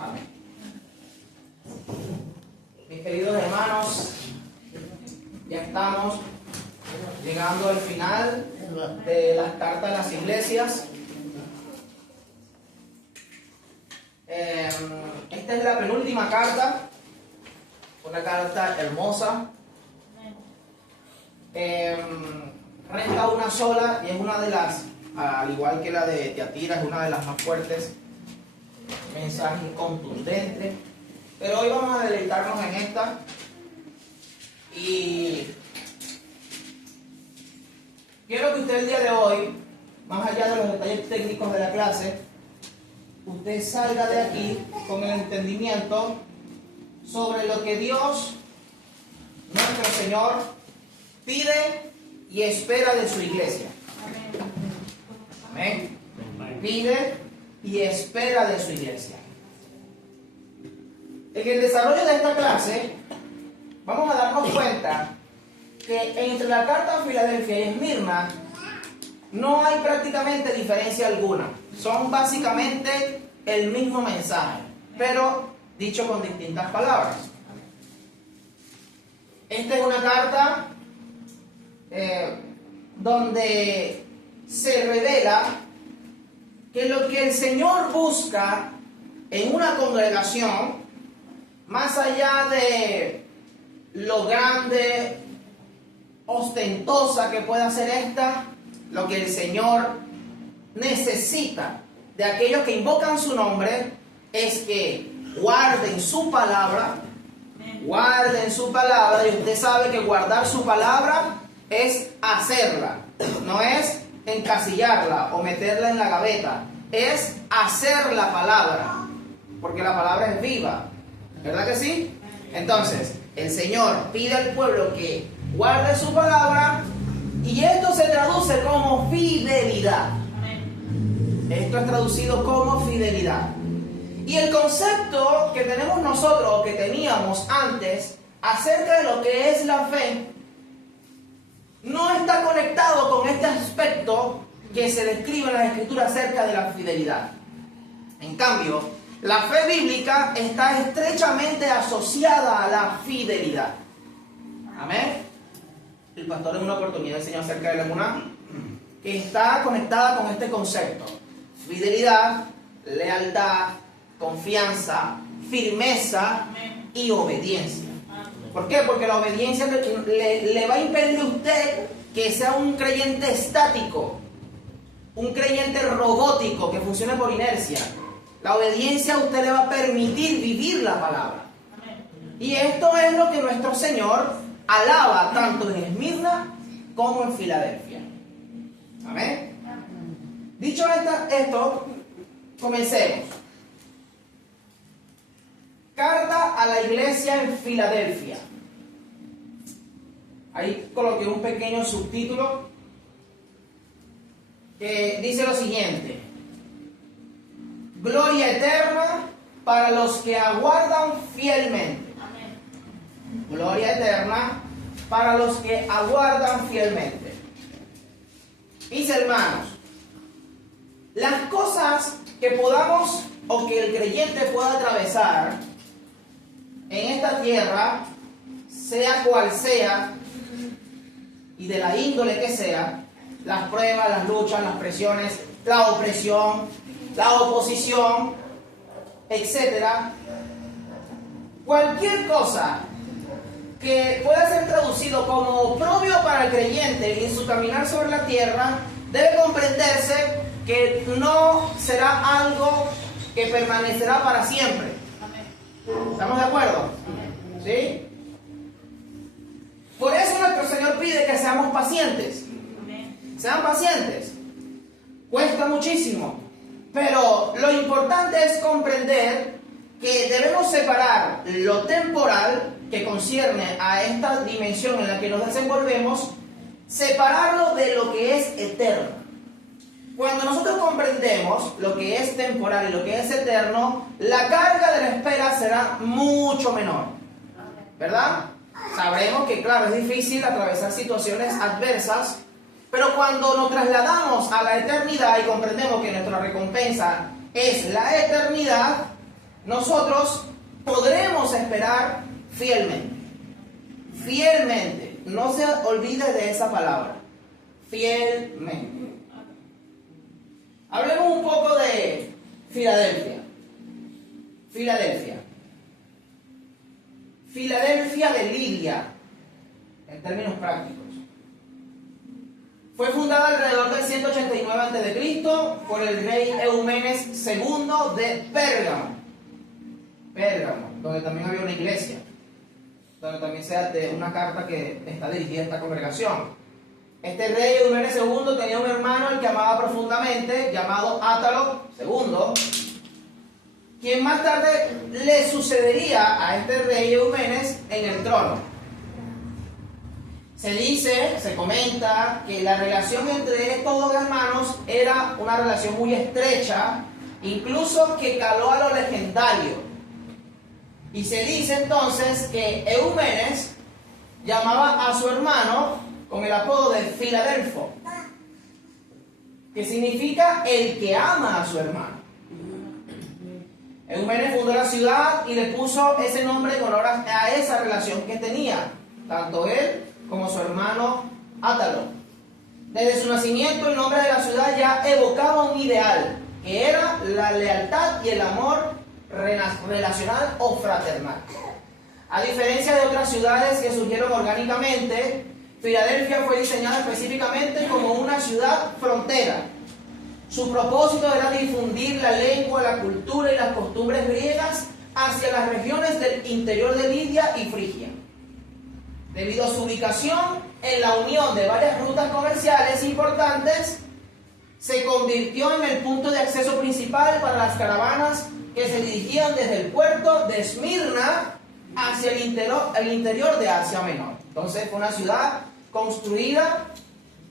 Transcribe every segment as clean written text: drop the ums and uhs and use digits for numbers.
Amén. Mis queridos hermanos, ya estamos llegando al final de las cartas a las iglesias. Esta es la penúltima carta, una carta hermosa. Resta una sola y es una de las, al igual que la de Tiatira, es una de las más fuertes, mensaje contundente. Pero hoy vamos a deleitarnos en esta y quiero que usted el día de hoy, más allá de los detalles técnicos de la clase, usted salga de aquí con el entendimiento sobre lo que Dios, nuestro Señor, pide y espera de su iglesia. Amén. Pide y espera de su iglesia. En el desarrollo de esta clase, vamos a darnos cuenta que entre la carta a Filadelfia y Esmirna no hay prácticamente diferencia alguna. Son básicamente el mismo mensaje, pero dicho con distintas palabras. Esta es una carta donde se revela que lo que el Señor busca en una congregación, más allá de lo grande, ostentosa que pueda ser esta, lo que el Señor necesita de aquellos que invocan su nombre es que guarden su palabra, y usted sabe que guardar su palabra es hacerla, no es encasillarla o meterla en la gaveta, es hacer la palabra, porque la palabra es viva, ¿verdad que sí? Entonces, el Señor pide al pueblo que guarde su palabra y esto se traduce como fidelidad. Esto es traducido como fidelidad. Y el concepto que tenemos nosotros, o que teníamos antes, acerca de lo que es la fe, no está conectado con este aspecto que se describe en las Escrituras acerca de la fidelidad. En cambio, la fe bíblica está estrechamente asociada a la fidelidad. Amén. El pastor en una oportunidad enseñó acerca de la emuná, que está conectada con este concepto: fidelidad, lealtad, confianza, firmeza y obediencia. ¿Por qué? Porque la obediencia le va a impedir a usted que sea un creyente estático, un creyente robótico que funcione por inercia. La obediencia a usted le va a permitir vivir la palabra. Y esto es lo que nuestro Señor alaba tanto en Esmirna como en Filadelfia. Amén. Dicho esto, comencemos. Carta a la iglesia en Filadelfia. Ahí coloqué un pequeño subtítulo que dice lo siguiente: gloria eterna para los que aguardan fielmente. Gloria eterna para los que aguardan fielmente. Mis hermanos, las cosas que podamos o que el creyente pueda atravesar en esta tierra, sea cual sea y de la índole que sea, las pruebas, las luchas, las presiones, la opresión, la oposición, etcétera, cualquier cosa que pueda ser traducido como propio para el creyente en su caminar sobre la tierra, debe comprenderse que no será algo que permanecerá para siempre. ¿Estamos de acuerdo? ¿Sí? Por eso nuestro Señor pide que seamos pacientes. Sean pacientes. Cuesta muchísimo, pero lo importante es comprender que debemos separar lo temporal, que concierne a esta dimensión en la que nos desenvolvemos, separarlo de lo que es eterno. Cuando nosotros comprendemos lo que es temporal y lo que es eterno, la carga de la espera será mucho menor, ¿verdad? Sabremos que, claro, es difícil atravesar situaciones adversas, pero cuando nos trasladamos a la eternidad y comprendemos que nuestra recompensa es la eternidad, nosotros podremos esperar fielmente. Fielmente. No se olvide de esa palabra. Fielmente. Hablemos un poco de Filadelfia. Filadelfia de Lidia, en términos prácticos. Fue fundada alrededor del 189 a.C. por el rey Eumenes II de Pérgamo, donde también había una iglesia, donde también se hace una carta que está dirigida a esta congregación. Este rey Eumenes II tenía un hermano al que amaba profundamente, llamado Átalo II, quien más tarde le sucedería a este rey Eumenes en el trono. Se comenta que la relación entre estos dos hermanos era una relación muy estrecha, incluso que caló a lo legendario. Y se dice entonces que Eumenes llamaba a su hermano con el apodo de Filadelfo, que significa el que ama a su hermano. Eumenes fundó la ciudad y le puso ese nombre en honor a esa relación que tenía, tanto él como su hermano Átalo. Desde su nacimiento, el nombre de la ciudad ya evocaba un ideal, que era la lealtad y el amor relacional o fraternal. A diferencia de otras ciudades que surgieron orgánicamente, Filadelfia fue diseñada específicamente como una ciudad frontera. Su propósito era difundir la lengua, la cultura y las costumbres griegas hacia las regiones del interior de Lidia y Frigia. Debido a su ubicación en la unión de varias rutas comerciales importantes, se convirtió en el punto de acceso principal para las caravanas que se dirigían desde el puerto de Esmirna hacia el interior de Asia Menor. Entonces fue una ciudad construida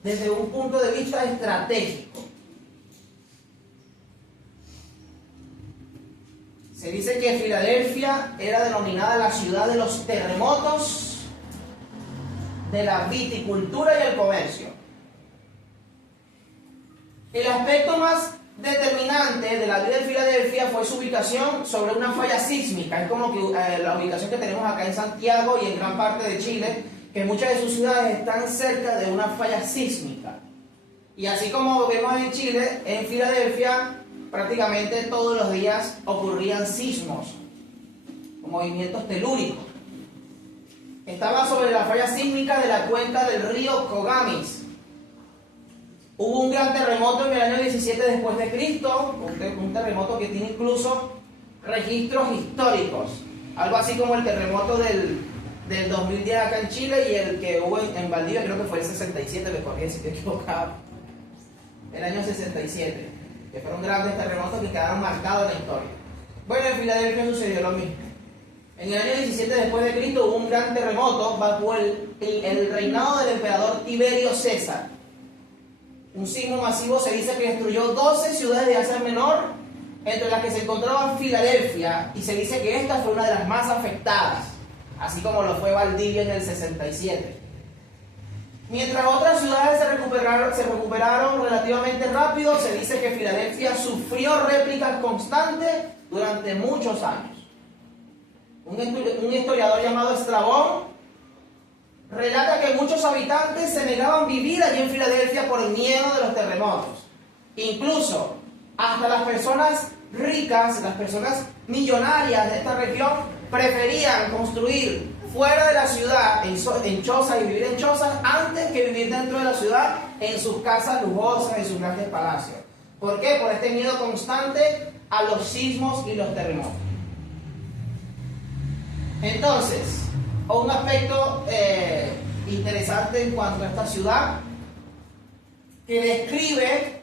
desde un punto de vista estratégico. Se dice que Filadelfia era denominada la ciudad de los terremotos, de la viticultura y el comercio. El aspecto más determinante de la vida de Filadelfia fue su ubicación sobre una falla sísmica. Es como que la ubicación que tenemos acá en Santiago y en gran parte de Chile, que muchas de sus ciudades están cerca de una falla sísmica. Y así como vemos en Chile, en Filadelfia prácticamente todos los días ocurrían sismos, movimientos telúricos. Estaba sobre la falla sísmica de la cuenca del río Kogamis. Hubo un gran terremoto en el año 17 después de Cristo, un terremoto que tiene incluso registros históricos, algo así como el terremoto del 2010 acá en Chile y el que hubo en Valdivia, creo que fue el 67, me corrí si estoy equivocado, el año 67, que fueron grandes terremotos que quedaron marcados en la historia. Bueno, en Filadelfia sucedió lo mismo. En el año 17 después de Cristo hubo un gran terremoto bajo el reinado del emperador Tiberio César. Un sismo masivo se dice que destruyó 12 ciudades de Asia Menor, entre las que se encontraba Filadelfia, y se dice que esta fue una de las más afectadas, así como lo fue Valdivia en el 67. Mientras otras ciudades se recuperaron relativamente rápido, se dice que Filadelfia sufrió réplicas constantes durante muchos años. Un historiador llamado Estrabón relata que muchos habitantes se negaban a vivir allí en Filadelfia por el miedo de los terremotos. Incluso hasta las personas ricas, las personas millonarias de esta región, preferían construir fuera de la ciudad, en chozas, y vivir en chozas, antes que vivir dentro de la ciudad, en sus casas lujosas, en sus grandes palacios. ¿Por qué? Por este miedo constante a los sismos y los terremotos. Entonces, un aspecto interesante en cuanto a esta ciudad, que describe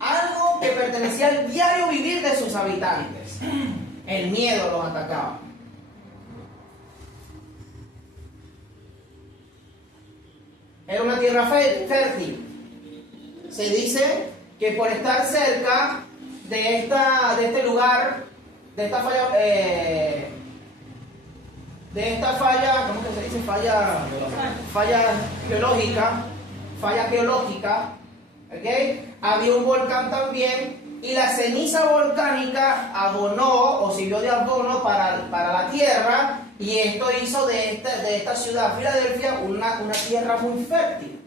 algo que pertenecía al diario vivir de sus habitantes. El miedo los atacaba. Era una tierra fértil. Se dice que por estar cerca de este lugar, de esta falla, ¿cómo que se dice? Falla geológica, ¿ok? Había un volcán también y la ceniza volcánica abonó o sirvió de abono para la tierra, y esto hizo de esta ciudad, Filadelfia, una tierra muy fértil.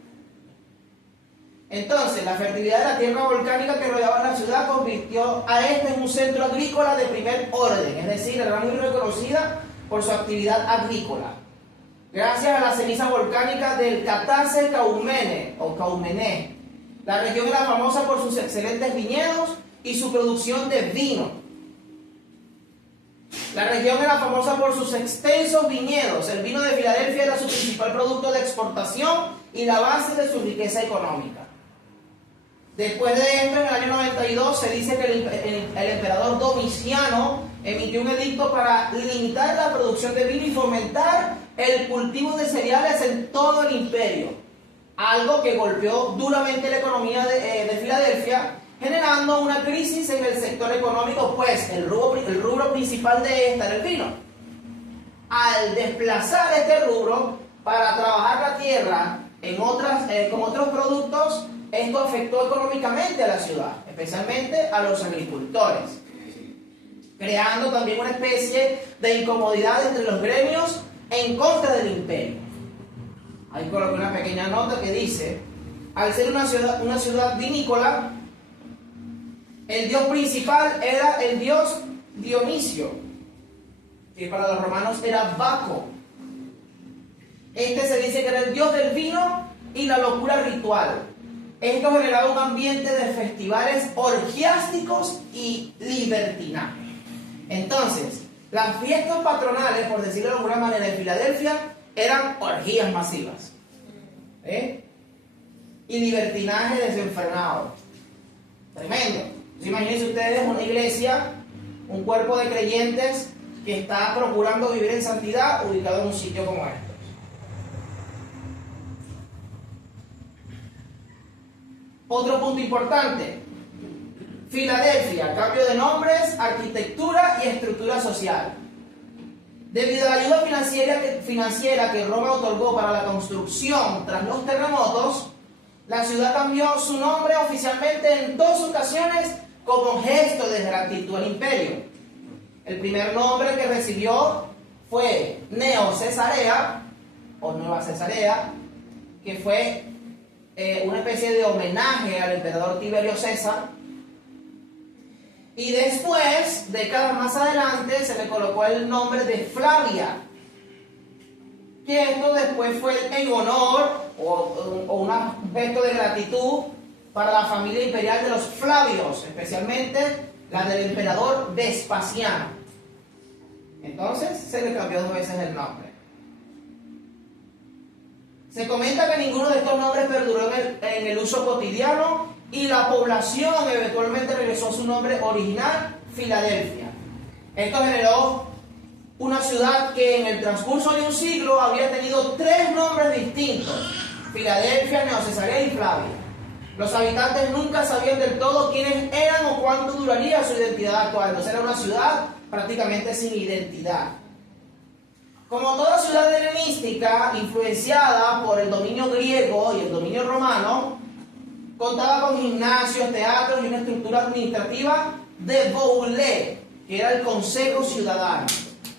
Entonces, la fertilidad de la tierra volcánica que rodeaba la ciudad convirtió a esta en un centro agrícola de primer orden, es decir, era muy reconocida por su actividad agrícola. Gracias a la ceniza volcánica del Catase Caumene o Caumené, la región era famosa por sus excelentes viñedos y su producción de vino. La región era famosa por sus extensos viñedos. El vino de Filadelfia era su principal producto de exportación y la base de su riqueza económica. Después de esto, en el año 92, se dice que el emperador Domiciano emitió un edicto para limitar la producción de vino y fomentar el cultivo de cereales en todo el imperio, algo que golpeó duramente la economía de Filadelfia, generando una crisis en el sector económico, pues el rubro principal de esta era el vino. Al desplazar este rubro para trabajar la tierra con otros productos, esto afectó económicamente a la ciudad, especialmente a los agricultores, creando también una especie de incomodidad entre los gremios en contra del imperio. Ahí coloqué una pequeña nota que dice: al ser una ciudad vinícola, el dios principal era el dios Dionisio, que para los romanos era Baco. Este se dice que era el dios del vino y la locura ritual. Esto generaba un ambiente de festivales orgiásticos y libertinaje. Entonces, las fiestas patronales, por decirlo de alguna manera, en Filadelfia eran orgías masivas, y libertinaje desenfrenado. Tremendo. Imagínense ustedes una iglesia, un cuerpo de creyentes que está procurando vivir en santidad, ubicado en un sitio como este. Otro punto importante: Filadelfia, cambio de nombres, arquitectura y estructura social. Debido a la ayuda financiera que Roma otorgó para la construcción tras los terremotos, la ciudad cambió su nombre oficialmente en 2 ocasiones como gesto de gratitud al imperio. El primer nombre que recibió fue Neo Cesarea, o Nueva Cesarea, que fue una especie de homenaje al emperador Tiberio César. Y después, décadas más adelante, se le colocó el nombre de Flavia, que esto después fue en honor o un gesto de gratitud para la familia imperial de los Flavios, especialmente la del emperador Vespasiano. Entonces se le cambió 2 veces el nombre. Se comenta que ninguno de estos nombres perduró en el uso cotidiano, y la población eventualmente regresó a su nombre original, Filadelfia. Esto generó una ciudad que en el transcurso de un siglo había tenido 3 nombres distintos: Filadelfia, Neocesarea y Flavia. Los habitantes nunca sabían del todo quiénes eran o cuánto duraría su identidad actual. Entonces era una ciudad prácticamente sin identidad. Como toda ciudad helenística influenciada por el dominio griego y el dominio romano, contaba con gimnasios, teatros y una estructura administrativa de boulé, que era el consejo ciudadano.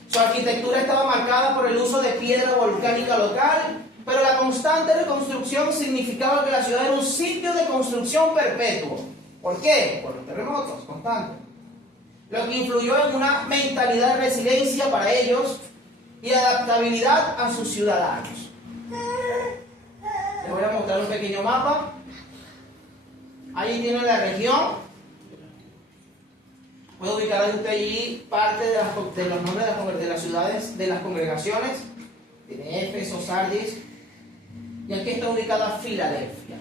Su arquitectura estaba marcada por el uso de piedra volcánica local, pero la constante reconstrucción significaba que la ciudad era un sitio de construcción perpetuo. ¿Por qué? Por los terremotos constantes. Lo que influyó en una mentalidad de resiliencia para ellos y adaptabilidad a sus ciudadanos. Les voy a mostrar un pequeño mapa. Ahí tienen la región. Puede ubicar usted allí parte de los nombres de las ciudades, de las congregaciones. Tiene Éfeso, Sardis. Y aquí está ubicada Filadelfia.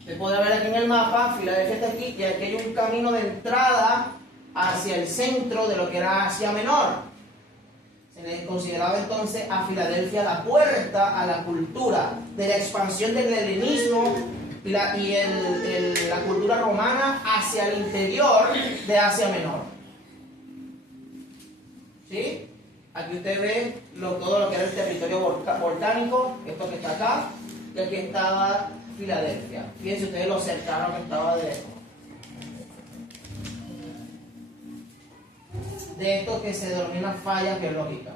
Usted puede ver aquí en el mapa, Filadelfia está aquí, y aquí hay un camino de entrada hacia el centro de lo que era Asia Menor. Se le consideraba entonces a Filadelfia la puerta a la cultura de la expansión del helenismo y la cultura romana hacia el interior de Asia Menor. ¿Sí? Aquí usted ve todo lo que era el territorio volcánico, esto que está acá, y aquí estaba Filadelfia. Fíjense ustedes lo cercano que estaba de de esto que se denomina falla geológica.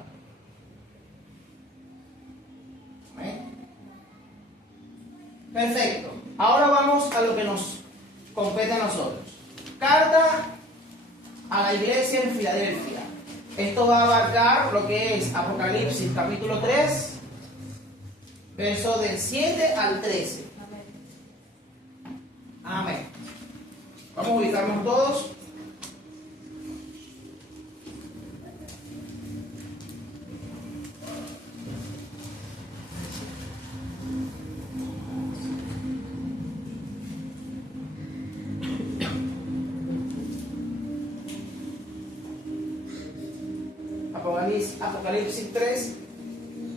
¿Amén? Perfecto. Ahora vamos a lo que nos compete a nosotros. Carta a la iglesia en Filadelfia. Esto va a abarcar lo que es Apocalipsis capítulo 3, verso del 7 al 13. Amén. Vamos a ubicarnos todos. Apocalipsis 3,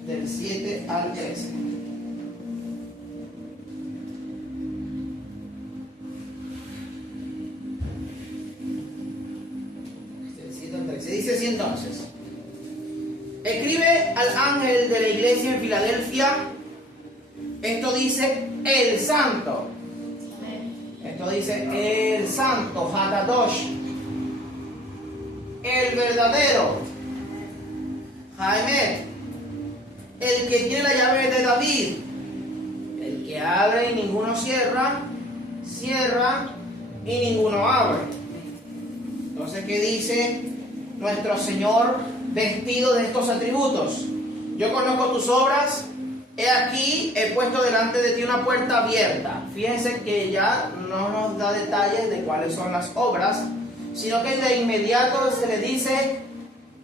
del 7 al 13. Del 7 al 13. Dice así entonces: escribe al ángel de la iglesia en Filadelfia. Esto dice el santo. Esto dice el santo, Hakadosh, el verdadero, Jaime, el que tiene la llave de David, el que abre y ninguno cierra, cierra y ninguno abre. Entonces, ¿qué dice nuestro Señor vestido de estos atributos? Yo conozco tus obras, he aquí, he puesto delante de ti una puerta abierta. Fíjense que ya no nos da detalles de cuáles son las obras, sino que de inmediato se le dice: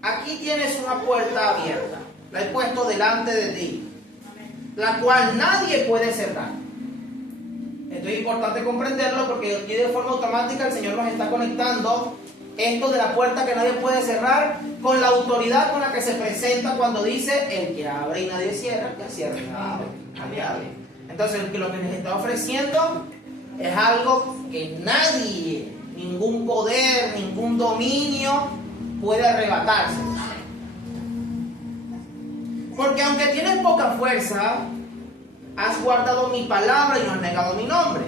aquí tienes una puerta abierta, la he puesto delante de ti, la cual nadie puede cerrar. Esto es importante comprenderlo porque aquí de forma automática el Señor nos está conectando esto de la puerta que nadie puede cerrar con la autoridad con la que se presenta cuando dice: el que abre y nadie cierra, que cierra y nadie abre. Entonces lo que les está ofreciendo es algo que nadie, ningún poder, ningún dominio puede arrebatarse. Porque aunque tienes poca fuerza, has guardado mi palabra y no has negado mi nombre.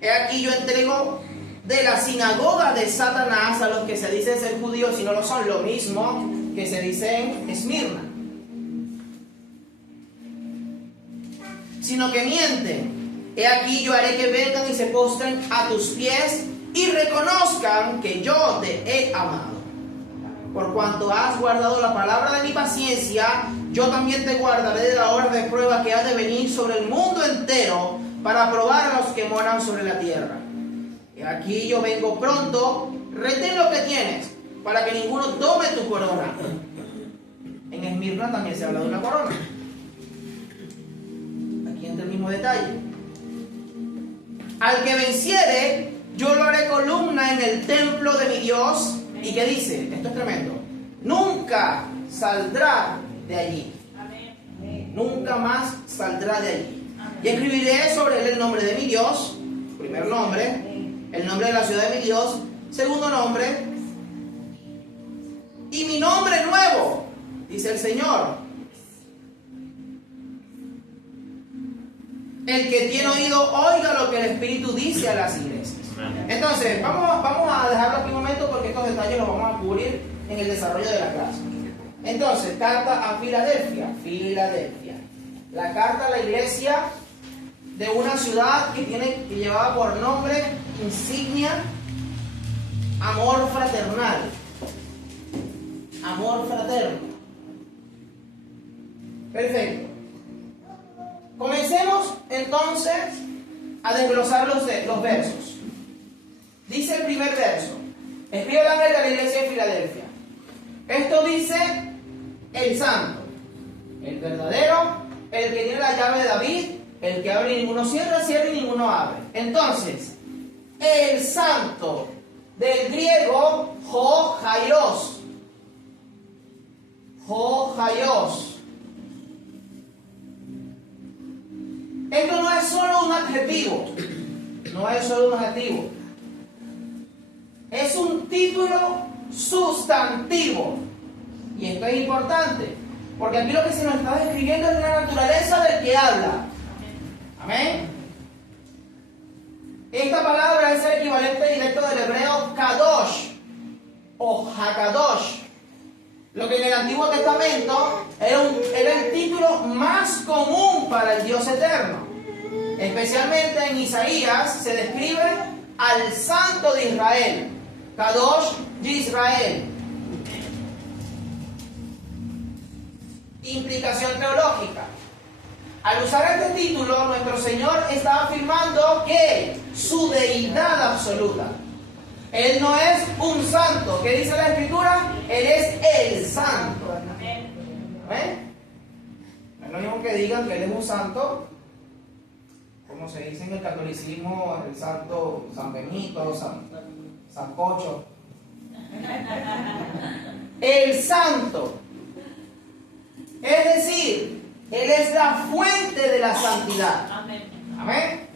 He aquí yo entrego de la sinagoga de Satanás a los que se dicen ser judíos y no lo son, lo mismo que se dice en Esmirna, sino que mienten. He aquí yo haré que vengan y se postren a tus pies y reconozcan que yo te he amado. Por cuanto has guardado la palabra de mi paciencia, yo también te guardaré de la hora de prueba que ha de venir sobre el mundo entero para probar a los que moran sobre la tierra. Y aquí yo vengo pronto, retén lo que tienes, para que ninguno tome tu corona. En Esmirna también se habla de una corona. Aquí entra el mismo detalle. Al que venciere, yo lo haré columna en el templo de mi Dios. ¿Y qué dice? Esto es tremendo. Nunca saldrá de allí. Nunca más saldrá de allí. Y escribiré sobre él el nombre de mi Dios, primer nombre, el nombre de la ciudad de mi Dios, segundo nombre, y mi nombre nuevo, dice el Señor. El que tiene oído, oiga lo que el Espíritu dice a las iglesias. Entonces, vamos a dejarlo aquí un momento porque estos detalles los vamos a cubrir en el desarrollo de la clase. Entonces, carta a Filadelfia. Filadelfia. La carta a la iglesia de una ciudad que llevaba por nombre, insignia, amor fraternal. Amor fraterno. Perfecto. Comencemos entonces a desglosar los versos. Dice el primer verso: escribe el ángel de la iglesia de Filadelfia. Esto dice el santo, el verdadero, el que tiene la llave de David, el que abre y ninguno cierra, cierra y ninguno abre. Entonces, el santo, del griego ho-haios. Ho-haios. Esto no es solo un adjetivo. No es solo un adjetivo. Es un título sustantivo. Y esto es importante, porque aquí lo que se nos está describiendo es la naturaleza del que habla. Amén. Esta palabra es el equivalente directo del hebreo kadosh. o Hakadosh. Lo que en el Antiguo Testamento era el título más común para el Dios eterno. Especialmente en Isaías se describe al Santo de Israel, Kadosh Yisrael. Implicación teológica. Al usar este título, nuestro Señor estaba afirmando que su deidad absoluta. Él no es un santo. ¿Qué dice la Escritura? Él es el santo. ¿Ven? No es lo mismo que digan que Él es un santo, como se dice en el catolicismo, el santo San Benito, San Pocho. El santo. Es decir, Él es la fuente de la santidad. Amén.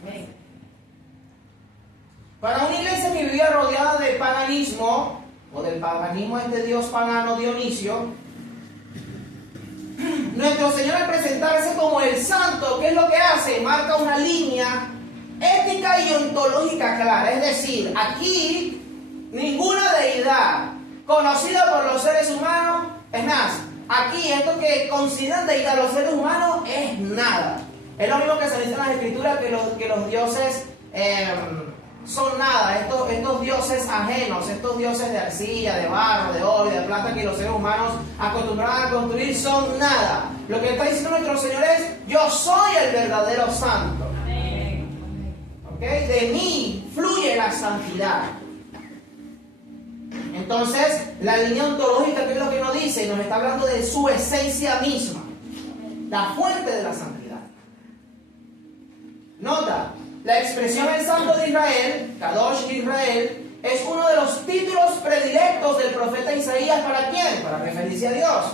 Para una iglesia que vivía rodeada de paganismo, o del paganismo este dios pagano Dionisio, nuestro Señor al presentarse como el santo, ¿qué es lo que hace? Marca una línea ética y ontológica clara. Es decir, aquí ninguna deidad conocida por los seres humanos es nada. Aquí esto que consideran deidad los seres humanos es nada. Es lo mismo que se dice en las Escrituras, que los dioses son nada. Estos dioses ajenos, estos dioses de arcilla, de barro, de oro y de plata que los seres humanos acostumbraban a construir son nada. Lo que está diciendo nuestro Señor es: yo soy el verdadero santo. ¿Okay? De mí fluye la santidad. Entonces, la línea ontológica, ¿qué es lo que nos dice? Nos está hablando de su esencia misma, la fuente de la santidad. Nota, la expresión el Santo de Israel, Kadosh Israel, es uno de los títulos predilectos del profeta Isaías. ¿Para quién? Para referirse a Dios.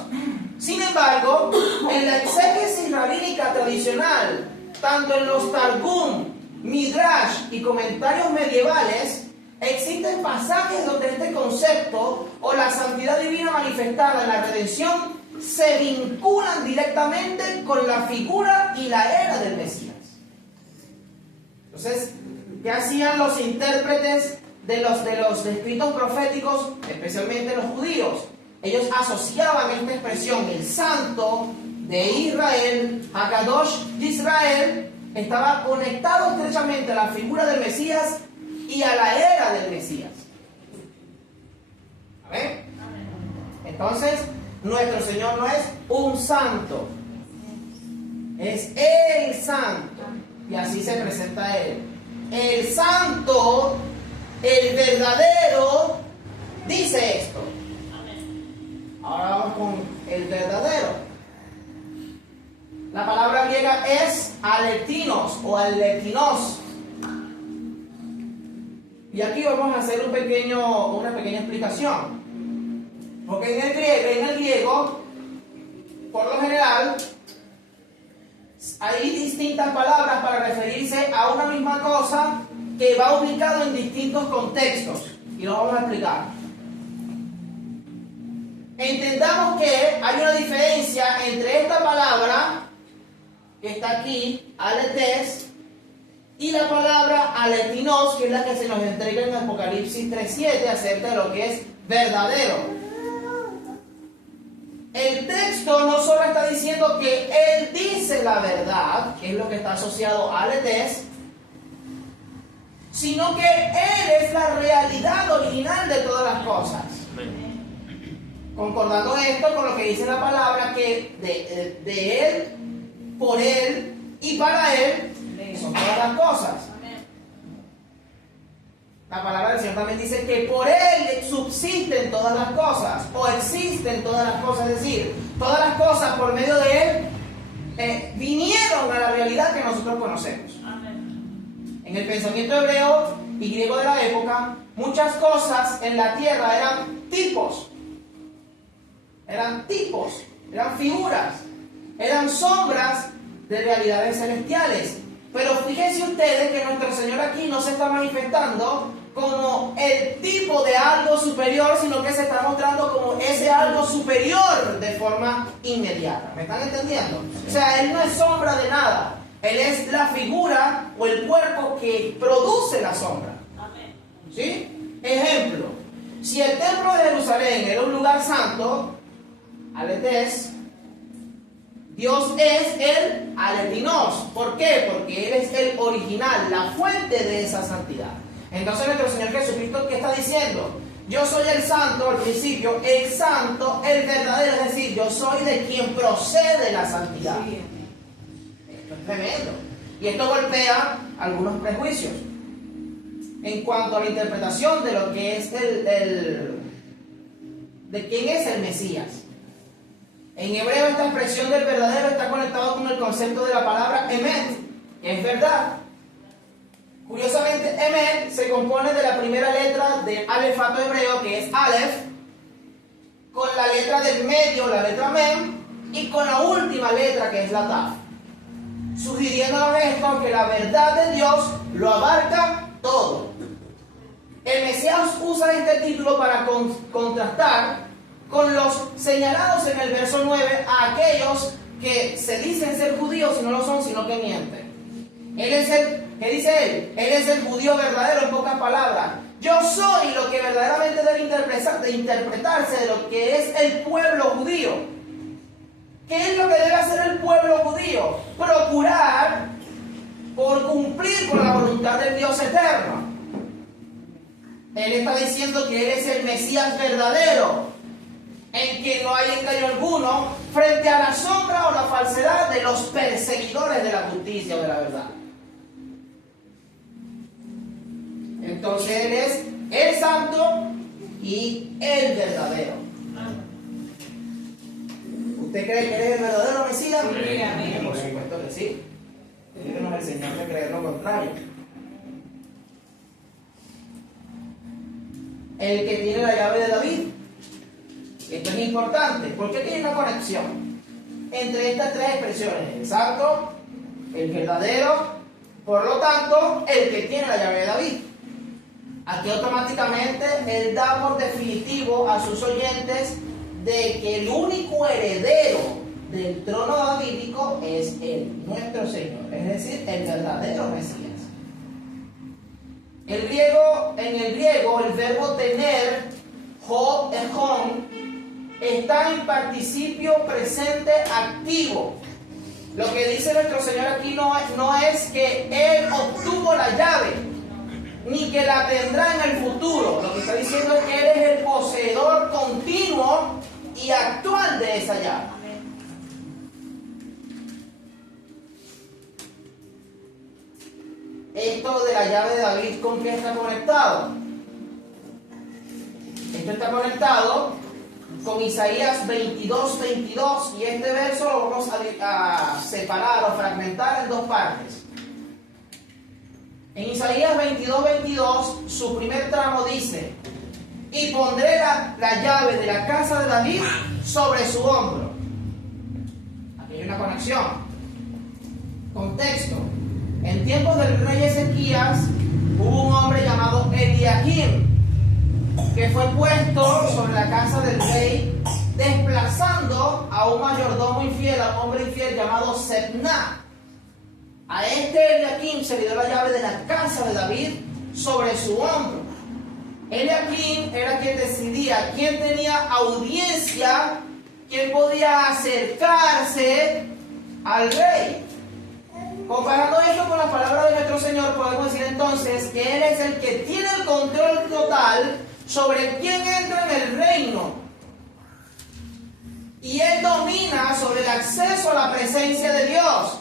Sin embargo, en la exégesis rabínica tradicional, tanto en los Targum, Midrash y comentarios medievales, existen pasajes donde este concepto o la santidad divina manifestada en la redención se vinculan directamente con la figura y la era del Mesías. Entonces, ¿qué hacían los intérpretes de los escritos proféticos, especialmente los judíos? Ellos asociaban esta expresión, el santo de Israel, Hakadosh Yisrael, estaba conectado estrechamente a la figura del Mesías y a la era del Mesías. ¿Amén? Entonces, nuestro Señor no es un santo, es el santo. Y así se presenta Él. El santo, el verdadero, dice esto. Ahora vamos con el verdadero. La palabra griega es aletinos o aletinos. Y aquí vamos a hacer una pequeña explicación. Porque en el griego, por lo general, hay distintas palabras para referirse a una misma cosa que va ubicado en distintos contextos. Y lo vamos a explicar. Entendamos que hay una diferencia entre esta palabra que está aquí, aletes, y la palabra aletinos, que es la que se nos entrega en Apocalipsis 3:7 acerca de lo que es verdadero. El texto no solo está diciendo que Él dice la verdad, que es lo que está asociado a aletes, sino que Él es la realidad original de todas las cosas. Concordando esto con lo que dice la palabra, que de Él, por Él y para Él son todas las cosas. La palabra del Señor también dice que por Él subsisten todas las cosas, o existen todas las cosas, es decir, todas las cosas por medio de Él vinieron a la realidad que nosotros conocemos. En el pensamiento hebreo y griego de la época, muchas cosas en la tierra eran tipos, eran figuras, eran sombras de realidades celestiales. Pero fíjense ustedes que nuestro Señor aquí no se está manifestando como el tipo de algo superior, sino que se está mostrando como ese algo superior de forma inmediata. ¿Me están entendiendo? O sea, Él no es sombra de nada. Él es la figura o el cuerpo que produce la sombra. ¿Sí? Ejemplo. Si el templo de Jerusalén era un lugar santo, aletes, Dios es el aletinos. ¿Por qué? Porque Él es el original, la fuente de esa santidad. Entonces nuestro Señor Jesucristo, ¿qué está diciendo? Yo soy el santo, al principio, el santo, el verdadero, es decir, yo soy de quien procede la santidad. Esto es tremendo. Y esto golpea algunos prejuicios en cuanto a la interpretación de lo que es de quién es el Mesías. En hebreo esta expresión del verdadero está conectado con el concepto de la palabra emet, que es verdad. Curiosamente, emet se compone de la primera letra del alefato hebreo, que es Aleph, con la letra del medio, la letra Mem, y con la última letra, que es la Taf, sugiriéndonos esto, que la verdad de Dios lo abarca todo. El Mesías usa este título para contrastar con los señalados en el verso 9 a aquellos que se dicen ser judíos y no lo son, sino que mienten. Él es ¿qué dice él? Él es el judío verdadero, en pocas palabras. Yo soy lo que verdaderamente debe interpretarse de lo que es el pueblo judío. ¿Qué es lo que debe hacer el pueblo judío? Procurar por cumplir con la voluntad del Dios eterno. Él está diciendo que Él es el Mesías verdadero, en que no hay engaño alguno, frente a la sombra o la falsedad de los perseguidores de la justicia o de la verdad. Entonces Él es el santo y el verdadero. ¿Usted cree que Él es el verdadero Mesías? Sí, amén. Por supuesto que sí. Él nos enseñó a creer lo contrario. El que tiene la llave de David. Esto es importante, porque tiene una conexión entre estas tres expresiones: el santo, el verdadero, por lo tanto, el que tiene la llave de David. Aquí automáticamente Él da por definitivo a sus oyentes de que el único heredero del trono davídico es Él, nuestro Señor, es decir, el verdadero Mesías. En el griego, el verbo tener, ho, ejón, está en participio presente activo. Lo que dice nuestro Señor aquí no es que Él obtuvo la llave, ni que la tendrá en el futuro. Lo que está diciendo es que Él es el poseedor continuo y actual de esa llave. Esto de la llave de David, ¿con qué está conectado? Esto está conectado con Isaías 22:22, y este verso lo vamos a separar o fragmentar en dos partes. En Isaías 22:22, su primer tramo dice: y pondré la llave de la casa de David sobre su hombro. Aquí hay una conexión. Contexto: en tiempos del rey Ezequías hubo un hombre llamado Eliakim, que fue puesto sobre la casa del rey, desplazando a un mayordomo infiel, a un hombre infiel llamado Sebna. A este Eliakim se le dio la llave de la casa de David sobre su hombro. Eliakim era quien decidía quién tenía audiencia, quién podía acercarse al rey. Comparando esto con la palabra de nuestro Señor, podemos decir entonces que Él es el que tiene el control total sobre quién entra en el reino. Y Él domina sobre el acceso a la presencia de Dios,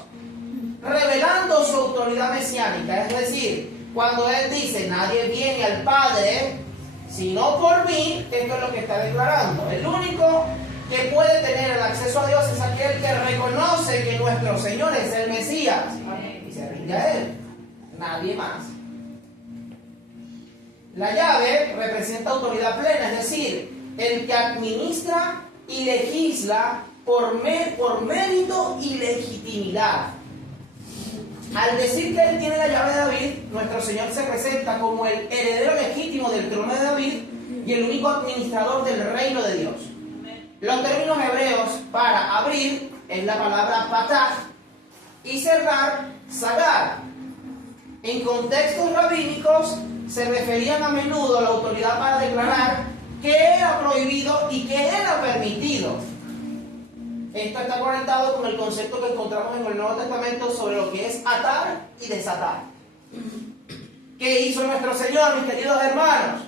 revelando su autoridad mesiánica. Es decir, cuando Él dice: nadie viene al Padre sino por mí, esto es lo que está declarando. El único que puede tener el acceso a Dios es aquel que reconoce que nuestro Señor es el Mesías y se rinde a Él, nadie más. La llave representa autoridad plena, es decir, el que administra y legisla por mérito y legitimidad. Al decir que Él tiene la llave de David, nuestro Señor se presenta como el heredero legítimo del trono de David y el único administrador del reino de Dios. Los términos hebreos para abrir es la palabra patah y cerrar, sagar. En contextos rabínicos se referían a menudo a la autoridad para declarar qué era prohibido y qué era permitido. Esto está conectado con el concepto que encontramos en el Nuevo Testamento sobre lo que es atar y desatar. ¿Qué hizo nuestro Señor, mis queridos hermanos?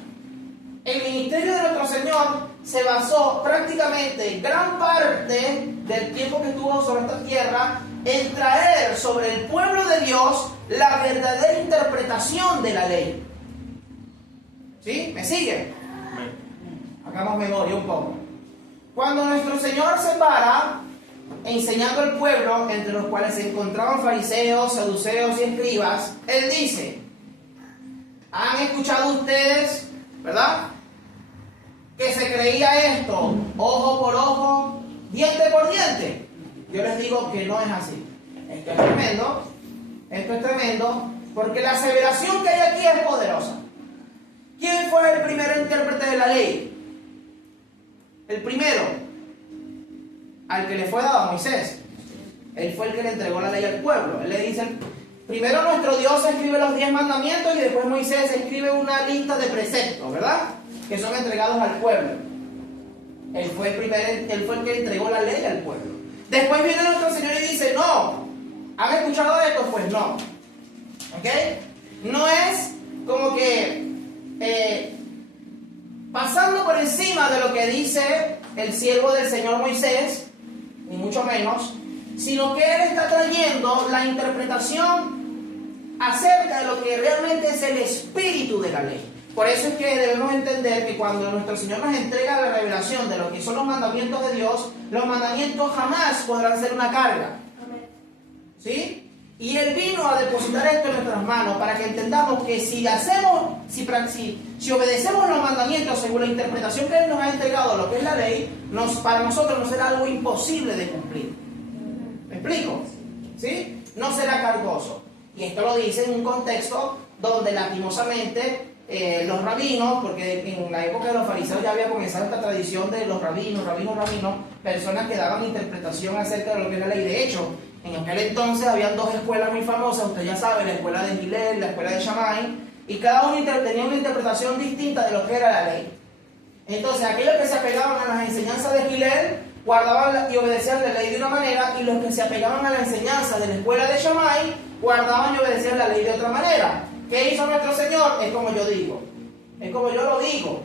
El ministerio de nuestro Señor se basó prácticamente gran parte del tiempo que estuvo sobre esta tierra en traer sobre el pueblo de Dios la verdadera interpretación de la ley. ¿Sí? ¿Me sigue? Hagamos memoria un poco. Cuando nuestro Señor se para enseñando al pueblo, entre los cuales se encontraban fariseos, saduceos y escribas, Él dice: ¿han escuchado ustedes, verdad, que se creía esto, ojo por ojo, diente por diente? Yo les digo que no es así. Esto es tremendo, porque la aseveración que hay aquí es poderosa. ¿Quién fue el primer intérprete de la ley? El primero, al que le fue dado a Moisés. Él fue el que le entregó la ley al pueblo. Él le dice: primero nuestro Dios escribe los 10 mandamientos y después Moisés escribe una lista de preceptos, ¿verdad?, que son entregados al pueblo. Él fue el que entregó la ley al pueblo. Después viene nuestro Señor y dice: no, ¿han escuchado esto? Pues no. ¿Ok? No es como que pasando por encima de lo que dice el siervo del Señor Moisés, ni mucho menos, sino que Él está trayendo la interpretación acerca de lo que realmente es el espíritu de la ley. Por eso es que debemos entender que cuando nuestro Señor nos entrega la revelación de lo que son los mandamientos de Dios, los mandamientos jamás podrán ser una carga. ¿Sí? Y Él vino a depositar esto en nuestras manos para que entendamos que si obedecemos los mandamientos según la interpretación que Él nos ha entregado, lo que es la ley, para nosotros no será algo imposible de cumplir. ¿Me explico? ¿Sí? No será cargoso. Y esto lo dice en un contexto donde lastimosamente los rabinos, porque en la época de los fariseos ya había comenzado esta tradición de los rabinos, personas que daban interpretación acerca de lo que es la ley. De hecho, en aquel entonces habían dos escuelas muy famosas, usted ya sabe, la escuela de Hillel, la escuela de Shammai, y cada uno tenía una interpretación distinta de lo que era la ley. Entonces, aquellos que se apegaban a las enseñanzas de Hillel guardaban y obedecían la ley de una manera, y los que se apegaban a la enseñanza de la escuela de Shammai guardaban y obedecían la ley de otra manera. ¿Qué hizo nuestro Señor? Es como yo digo, es como yo lo digo.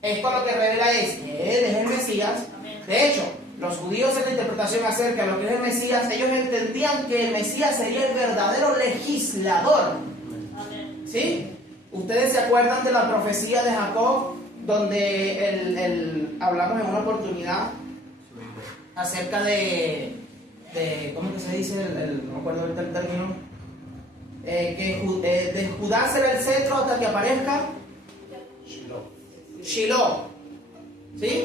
Esto lo que revela es que Él es el Mesías. De hecho, los judíos en la interpretación acerca de lo que es el Mesías, ellos entendían que el Mesías sería el verdadero legislador. ¿Sí? Ustedes se acuerdan de la profecía de Jacob, donde hablamos en una oportunidad acerca de ¿cómo que se dice? No me acuerdo ahorita el término. Que de Judá será el cetro hasta que aparezca Shiloh. ¿Sí?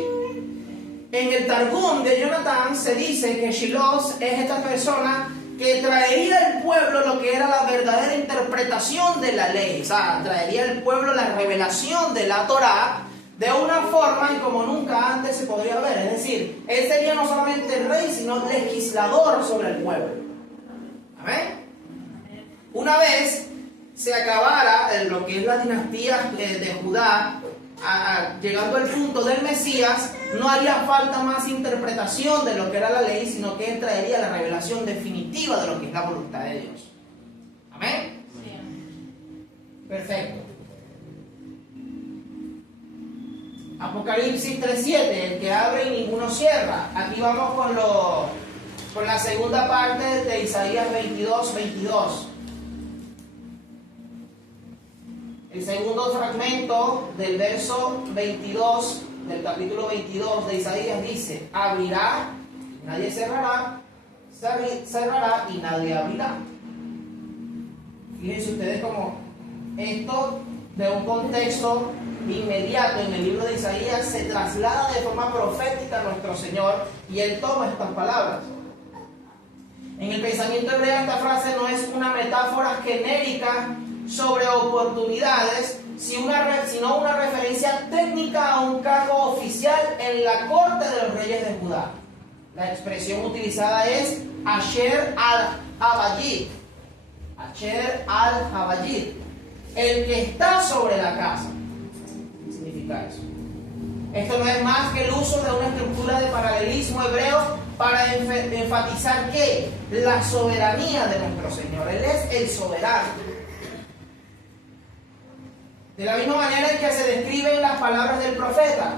En el Targum de Jonathan se dice que Shiloh es esta persona que traería al pueblo lo que era la verdadera interpretación de la ley. O sea, traería al pueblo la revelación de la Torá de una forma en como nunca antes se podría ver. Es decir, él sería no solamente rey, sino legislador sobre el pueblo. ¿Amén? Una vez se acabara lo que es la dinastía de Judá, llegando al punto del Mesías, no haría falta más interpretación de lo que era la ley, sino que él traería la revelación definitiva de lo que es la voluntad de Dios. ¿Amén? Sí. Perfecto. Apocalipsis 3:7, el que abre y ninguno cierra. Aquí vamos con la segunda parte de Isaías 22:22. El segundo fragmento del verso 22 del capítulo 22 de Isaías dice: abrirá, nadie cerrará, cerrará y nadie abrirá. Fíjense ustedes como esto de un contexto inmediato en el libro de Isaías se traslada de forma profética a nuestro Señor, y Él toma estas palabras. En el pensamiento hebreo esta frase no es una metáfora genérica sobre oportunidades, sino una referencia técnica a un cargo oficial en la corte de los reyes de Judá. La expresión utilizada es Asher al-Habayit. Asher al-Habayit, el que está sobre la casa. ¿Qué significa eso? Esto no es más que el uso de una estructura de paralelismo hebreo para enfatizar que la soberanía de nuestro Señor. Él es el soberano. De la misma manera en que se describen las palabras del profeta,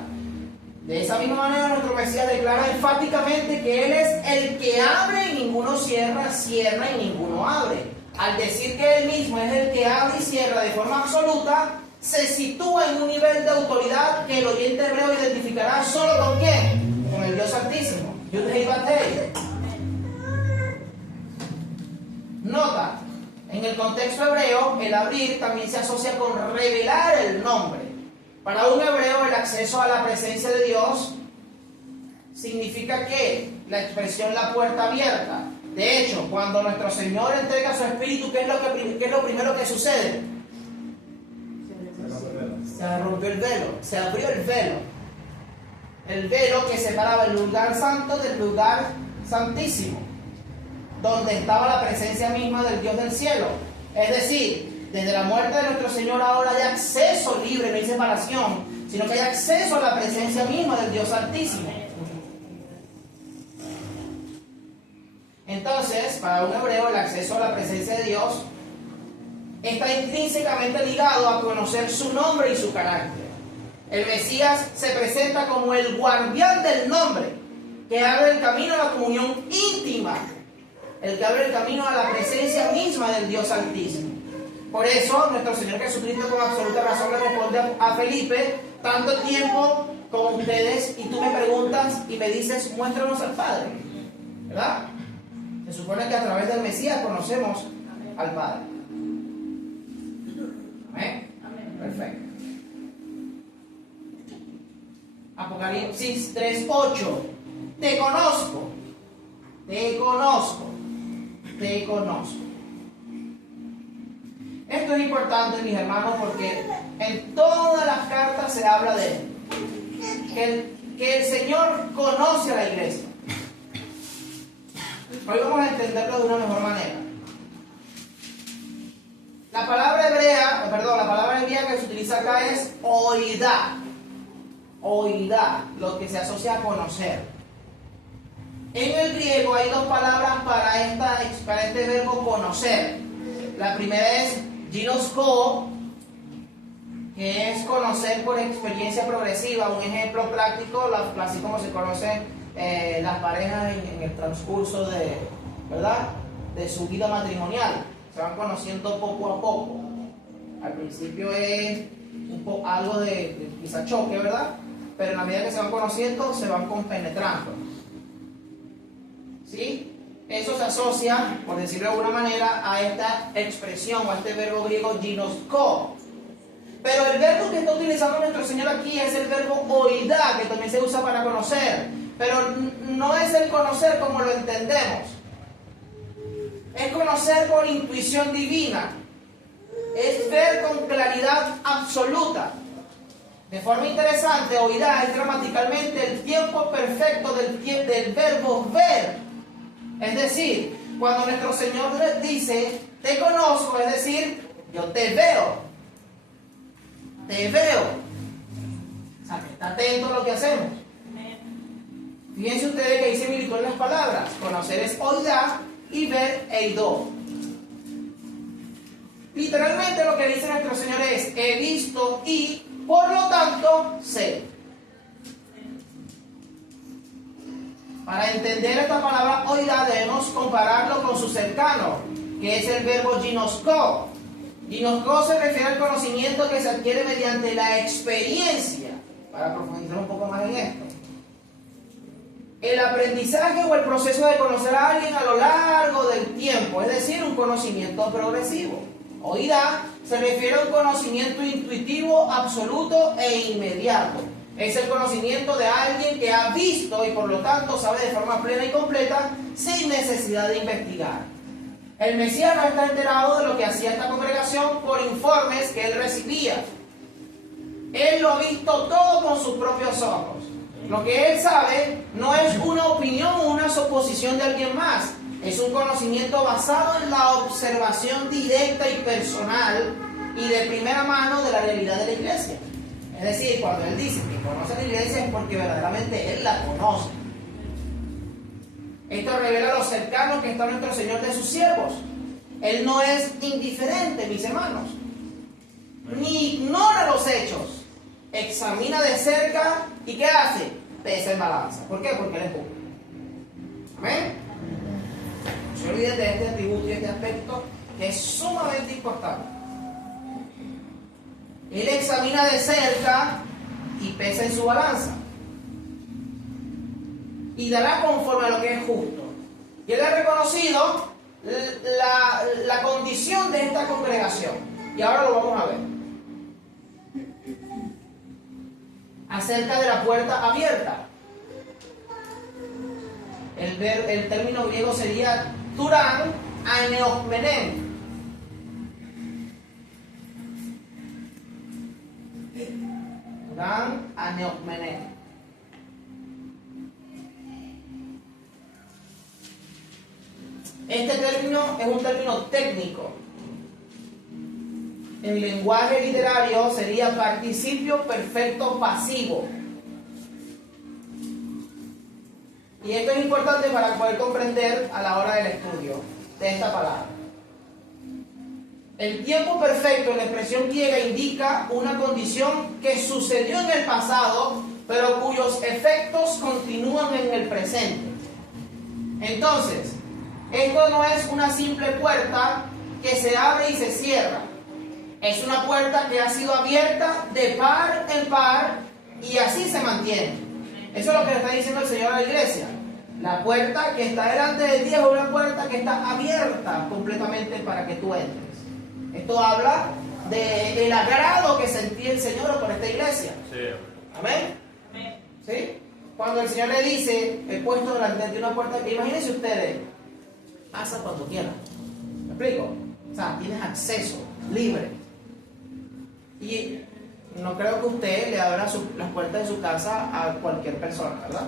de esa misma manera nuestro Mesías declara enfáticamente que Él es el que abre y ninguno cierra, cierra y ninguno abre. Al decir que Él mismo es el que abre y cierra de forma absoluta, se sitúa en un nivel de autoridad que el oyente hebreo identificará solo con ¿quién? Con el Dios Altísimo. Yud-Hei Bat-Hei. Nota, en el contexto hebreo, el abrir también se asocia con revelar el nombre. Para un hebreo, el acceso a la presencia de Dios significa que la expresión la puerta abierta. De hecho, cuando nuestro Señor entrega su Espíritu, ¿qué es lo primero que sucede? Se rompió el velo, se abrió el velo. El velo que separaba el lugar santo del lugar santísimo, donde estaba la presencia misma del Dios del cielo. Es decir, desde la muerte de nuestro Señor ahora hay acceso libre, no hay separación, sino que hay acceso a la presencia misma del Dios Altísimo. Entonces, para un hebreo, el acceso a la presencia de Dios está intrínsecamente ligado a conocer su nombre y su carácter. El Mesías se presenta como el guardián del nombre, que abre el camino a la comunión íntima, el que abre el camino a la presencia misma del Dios Altísimo. Por eso, nuestro Señor Jesucristo con absoluta razón le responde a Felipe: tanto tiempo con ustedes y tú me preguntas y me dices, muéstranos al Padre. ¿Verdad? Se supone que a través del Mesías conocemos al Padre. ¿Amén? Perfecto. Apocalipsis 3:8. Te conozco, te conozco, te conozco. Esto es importante, mis hermanos, porque en todas las cartas se habla de él. Que el Señor conoce a la iglesia. Hoy vamos a entenderlo de una mejor manera. La palabra hebrea que se utiliza acá es oidá. Oidá, lo que se asocia a conocer. En el griego hay dos palabras para este verbo conocer. La primera es ginosko, que es conocer por experiencia progresiva. Un ejemplo práctico, así como se conocen las parejas en el transcurso de su vida matrimonial. Se van conociendo poco a poco. Al principio es algo de quizá choque, ¿verdad? Pero en la medida que se van conociendo, se van compenetrando. ¿Sí? Eso se asocia, por decirlo de alguna manera, a esta expresión o a este verbo griego ginosko. Pero el verbo que está utilizando nuestro Señor aquí es el verbo oidá, que también se usa para conocer. Pero no es el conocer como lo entendemos. Es conocer por intuición divina. Es ver con claridad absoluta. De forma interesante, oidá es gramaticalmente el tiempo perfecto del verbo ver. Es decir, cuando nuestro Señor les dice, te conozco, es decir, yo te veo. Te veo. O sea, que está atento a lo que hacemos. Fíjense ustedes que hay similitud en las palabras. Conocer es oidá y ver eidó. Literalmente lo que dice nuestro Señor es, he visto y por lo tanto sé. Para entender esta palabra oidá debemos compararlo con su cercano, que es el verbo ginosko. Ginosko se refiere al conocimiento que se adquiere mediante la experiencia. Para profundizar un poco más en esto. El aprendizaje o el proceso de conocer a alguien a lo largo del tiempo, es decir, un conocimiento progresivo. Oidá se refiere a un conocimiento intuitivo, absoluto e inmediato. Es el conocimiento de alguien que ha visto y por lo tanto sabe de forma plena y completa sin necesidad de investigar. El Mesías no está enterado de lo que hacía esta congregación por informes que él recibía. Él lo ha visto todo con sus propios ojos. Lo que él sabe no es una opinión o una suposición de alguien más. Es un conocimiento basado en la observación directa y personal y de primera mano de la realidad de la iglesia. Es decir, cuando Él dice que conoce la iglesia es porque verdaderamente Él la conoce. Esto revela lo cercano que está nuestro Señor de sus siervos. Él no es indiferente, mis hermanos, ni ignora los hechos. Examina de cerca y ¿qué hace? Pesa en balanza. ¿Por qué? Porque Él es justo. Amén. No se olviden de este atributo y este aspecto que es sumamente importante. Él examina de cerca y pesa en su balanza. Y dará conforme a lo que es justo. Y Él ha reconocido la condición de esta congregación. Y ahora lo vamos a ver. Acerca de la puerta abierta. El término griego sería Turán aneokmenen. Turán aneokmenen. Este término es un término técnico. En lenguaje literario sería participio perfecto pasivo. Y esto es importante para poder comprender a la hora del estudio de esta palabra. El tiempo perfecto en la expresión griega indica una condición que sucedió en el pasado, pero cuyos efectos continúan en el presente. Entonces, esto no es una simple puerta que se abre y se cierra. Es una puerta que ha sido abierta de par en par y así se mantiene. Eso es lo que le está diciendo el Señor a la iglesia. La puerta que está delante de ti es una puerta que está abierta completamente para que tú entres. Esto habla del agrado que sentía el Señor por esta iglesia. Sí. Amén. ¿Sí? Cuando el Señor le dice, he puesto delante de una puerta, que imagínense ustedes, pasa cuando quieras. ¿Me explico? O sea, tienes acceso libre. Y no creo que usted le abra las puertas de su casa a cualquier persona, ¿verdad?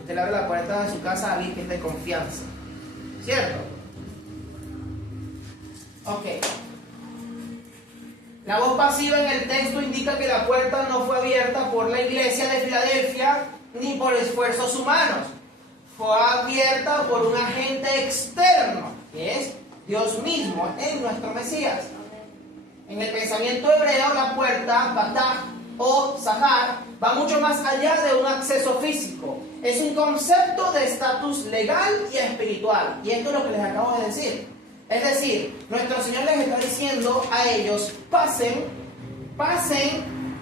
Usted le abre la puerta de su casa a alguien que es de confianza. ¿Cierto? Ok. La voz pasiva en el texto indica que la puerta no fue abierta por la iglesia de Filadelfia ni por esfuerzos humanos. Fue abierta por un agente externo, que es Dios mismo en nuestro Mesías. En el pensamiento hebreo, la puerta, bataj o zahar, va mucho más allá de un acceso físico. Es un concepto de estatus legal y espiritual. Y esto es lo que les acabo de decir. Es decir, nuestro Señor les está diciendo a ellos, pasen,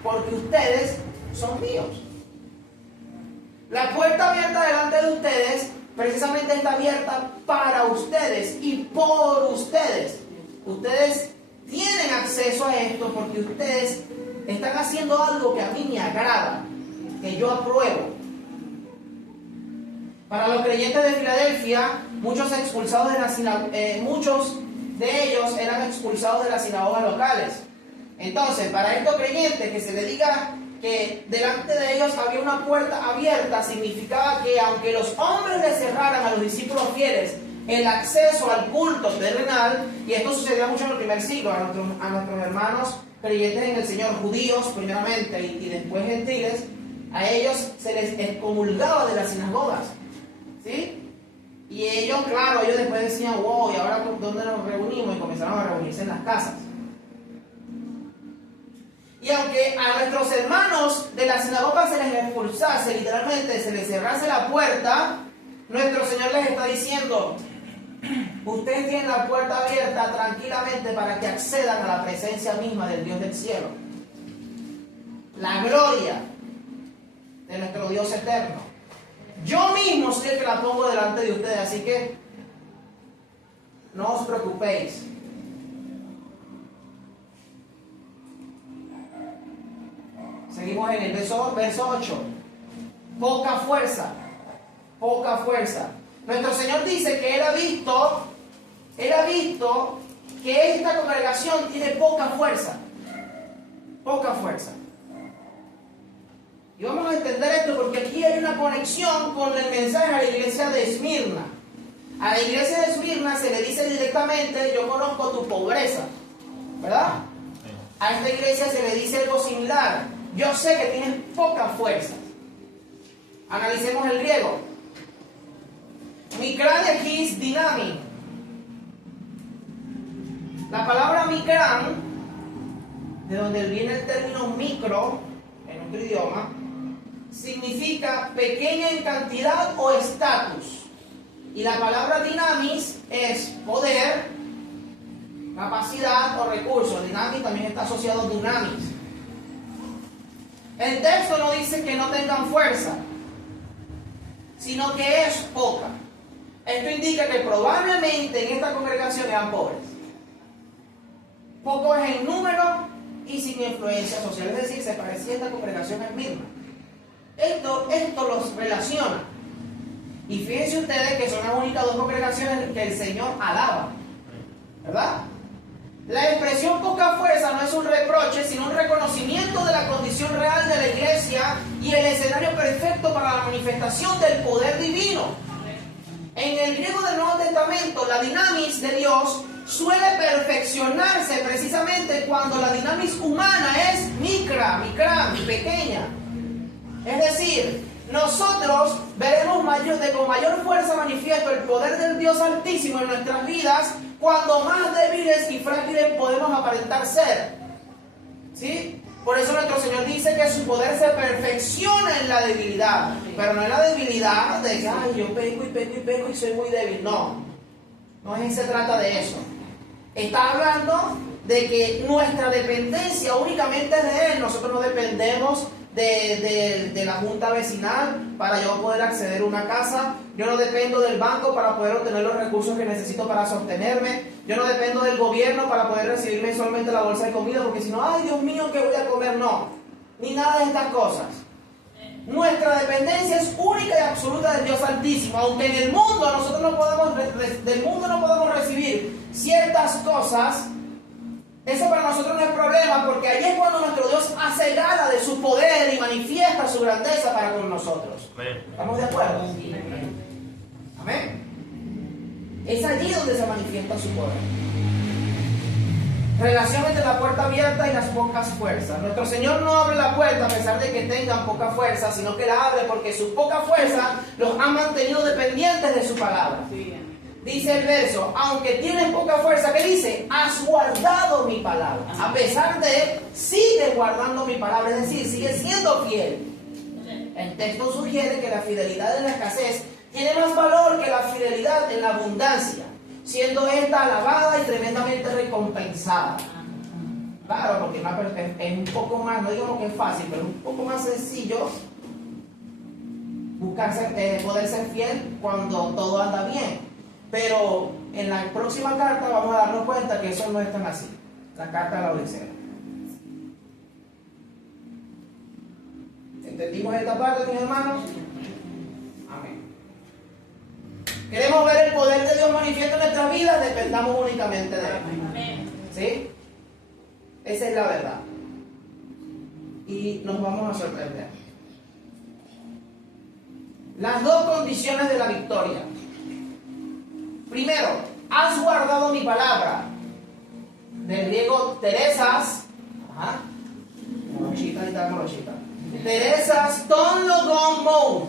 porque ustedes son míos. La puerta abierta delante de ustedes, precisamente está abierta para ustedes y por ustedes. Ustedes tienen acceso a esto porque ustedes están haciendo algo que a mí me agrada, que yo apruebo. Para los creyentes de Filadelfia, muchos de ellos eran expulsados de las sinagogas locales. Entonces, para estos creyentes que se les diga que delante de ellos había una puerta abierta, significaba que aunque los hombres le cerraran a los discípulos fieles el acceso al culto terrenal, y esto sucedía mucho en el primer siglo, a nuestros hermanos creyentes en el Señor, judíos primeramente y después gentiles, a ellos se les excomulgaba de las sinagogas, ¿sí? Y ellos, claro, ellos después decían, wow, ¿y ahora dónde nos reunimos? Y comenzaron a reunirse en las casas. Y aunque a nuestros hermanos de la sinagoga se les expulsase, literalmente se les cerrase la puerta, nuestro Señor les está diciendo, ustedes tienen la puerta abierta tranquilamente para que accedan a la presencia misma del Dios del cielo. La gloria de nuestro Dios eterno. Yo mismo soy el que la pongo delante de ustedes, así que no os preocupéis. Seguimos en el verso 8. Poca fuerza. Nuestro Señor dice que Él ha visto que esta congregación tiene poca fuerza. Y vamos a entender esto porque aquí hay una conexión con el mensaje a la iglesia de Esmirna. A la iglesia de Esmirna se le dice directamente, yo conozco tu pobreza, ¿verdad? A esta iglesia se le dice algo similar. yo sé que tienes poca fuerza. Analicemos el griego. Mikran egis dinami. La palabra mikran, de donde viene el término micro en otro idioma, significa pequeña en cantidad o estatus. Y la palabra dinamis es poder, capacidad o recurso. Dinamis también está asociado a dunamis. El texto no dice que no tengan fuerza, sino que es poca. Esto indica que probablemente en esta congregación eran pobres. Pocos en número y sin influencia social. Es decir, se parecía a esta congregación en misma. Esto los relaciona. Y fíjense ustedes que son las únicas dos congregaciones que el Señor alaba. ¿Verdad? La expresión poca fuerza no es un reproche, sino un reconocimiento de la condición real de la iglesia y el escenario perfecto para la manifestación del poder divino. En el griego del Nuevo Testamento, la dinamis de Dios suele perfeccionarse precisamente cuando la dinamis humana es mikran, pequeña. Es decir, nosotros veremos con mayor fuerza manifiesto el poder del Dios Altísimo en nuestras vidas cuando más débiles y frágiles podemos aparentar ser. ¿Sí? Por eso nuestro Señor dice que su poder se perfecciona en la debilidad. Pero no en la debilidad de que, ay, yo peco y soy muy débil. No se trata de eso. Está hablando de que nuestra dependencia únicamente es de Él. Nosotros no dependemos de la junta vecinal para yo poder acceder a una casa. Yo no dependo del banco para poder obtener los recursos que necesito para sostenerme. Yo no dependo del gobierno para poder recibir mensualmente la bolsa de comida, porque si no, ay Dios mío, ¿qué voy a comer? No, ni nada de estas cosas. Nuestra dependencia es única y absoluta del Dios Altísimo. Aunque en el mundo nosotros del mundo no podemos recibir ciertas cosas, eso para nosotros no es problema, porque allí es cuando nuestro Dios hace gala de su poder y manifiesta su grandeza para con nosotros. ¿Estamos de acuerdo? Amén. Es allí donde se manifiesta su poder. Relación entre la puerta abierta y las pocas fuerzas. Nuestro Señor no abre la puerta a pesar de que tengan poca fuerza, sino que la abre porque su poca fuerza los ha mantenido dependientes de su palabra. Dice el verso, aunque tienes poca fuerza, ¿qué dice? Has guardado mi palabra. A pesar de, sigue guardando mi palabra, es decir, sigue siendo fiel. El texto sugiere que la fidelidad en la escasez tiene más valor que la fidelidad en la abundancia, siendo esta alabada y tremendamente recompensada. Claro, porque es un poco más, no digamos que es fácil, pero es un poco más sencillo poder ser fiel cuando todo anda bien. Pero en la próxima carta vamos a darnos cuenta que eso no es tan así. La carta de la Odisea. ¿Entendimos esta parte, mis hermanos? Amén. ¿Queremos ver el poder de Dios manifiesto en nuestras vidas? Dependamos únicamente de Él. ¿Sí? Esa es la verdad. Y nos vamos a sorprender. Las dos condiciones de la victoria. Primero, has guardado mi palabra. Del griego teresas. Teresas ton logon mou.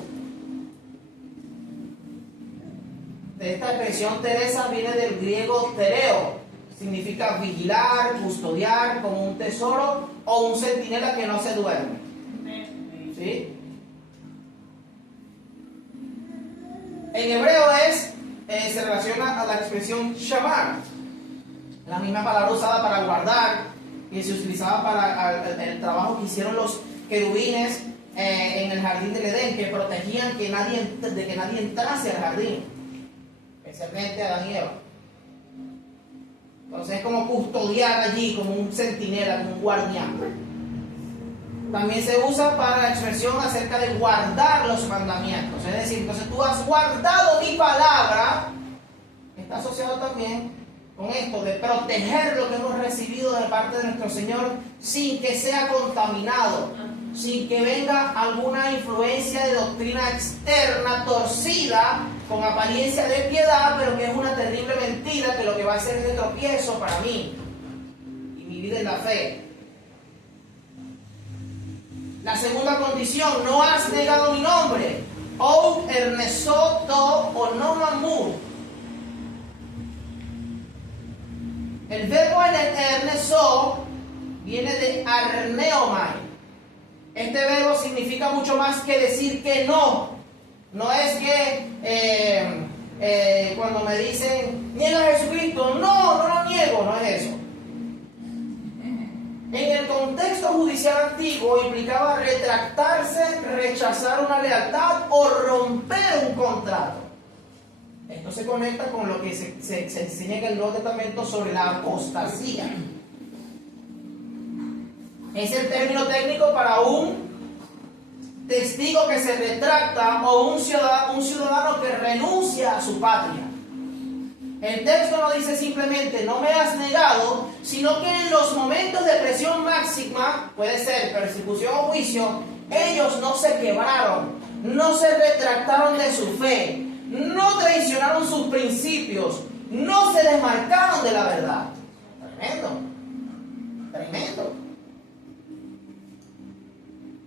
De esta expresión teresas viene del griego tereo. Significa vigilar, custodiar como un tesoro o un centinela que no se duerme. ¿Sí? En hebreo se relaciona a la expresión shamar, la misma palabra usada para guardar, y se utilizaba para el trabajo que hicieron los querubines en el jardín del Edén, que protegían de que nadie entrase al jardín, especialmente a Adán y Eva. Entonces es como custodiar allí, como un centinela, como un guardián. También se usa para la expresión acerca de guardar los mandamientos. Es decir, entonces tú has guardado mi palabra. Está asociado también con esto de proteger lo que hemos recibido de parte de nuestro Señor sin que sea contaminado, sin que venga alguna influencia de doctrina externa torcida con apariencia de piedad, pero que es una terrible mentira que lo que va a hacer es de tropiezo para mí y mi vida en la fe. La segunda condición, no has negado mi nombre. O ernesoto o no mamur. El verbo en el erneso viene de arneomai. Este verbo significa mucho más que decir que no. No es que cuando me dicen, niega a Jesucristo, no lo niego, no es eso. En el contexto judicial antiguo implicaba retractarse, rechazar una lealtad o romper un contrato. Esto se conecta con lo que se enseña en el Nuevo Testamento sobre la apostasía. Es el término técnico para un testigo que se retracta o un ciudadano que renuncia a su patria. El texto no dice simplemente no me has negado, sino que en los momentos de presión máxima, puede ser persecución o juicio, ellos no se quebraron, no se retractaron de su fe, no traicionaron sus principios, no se desmarcaron de la verdad. Tremendo, tremendo,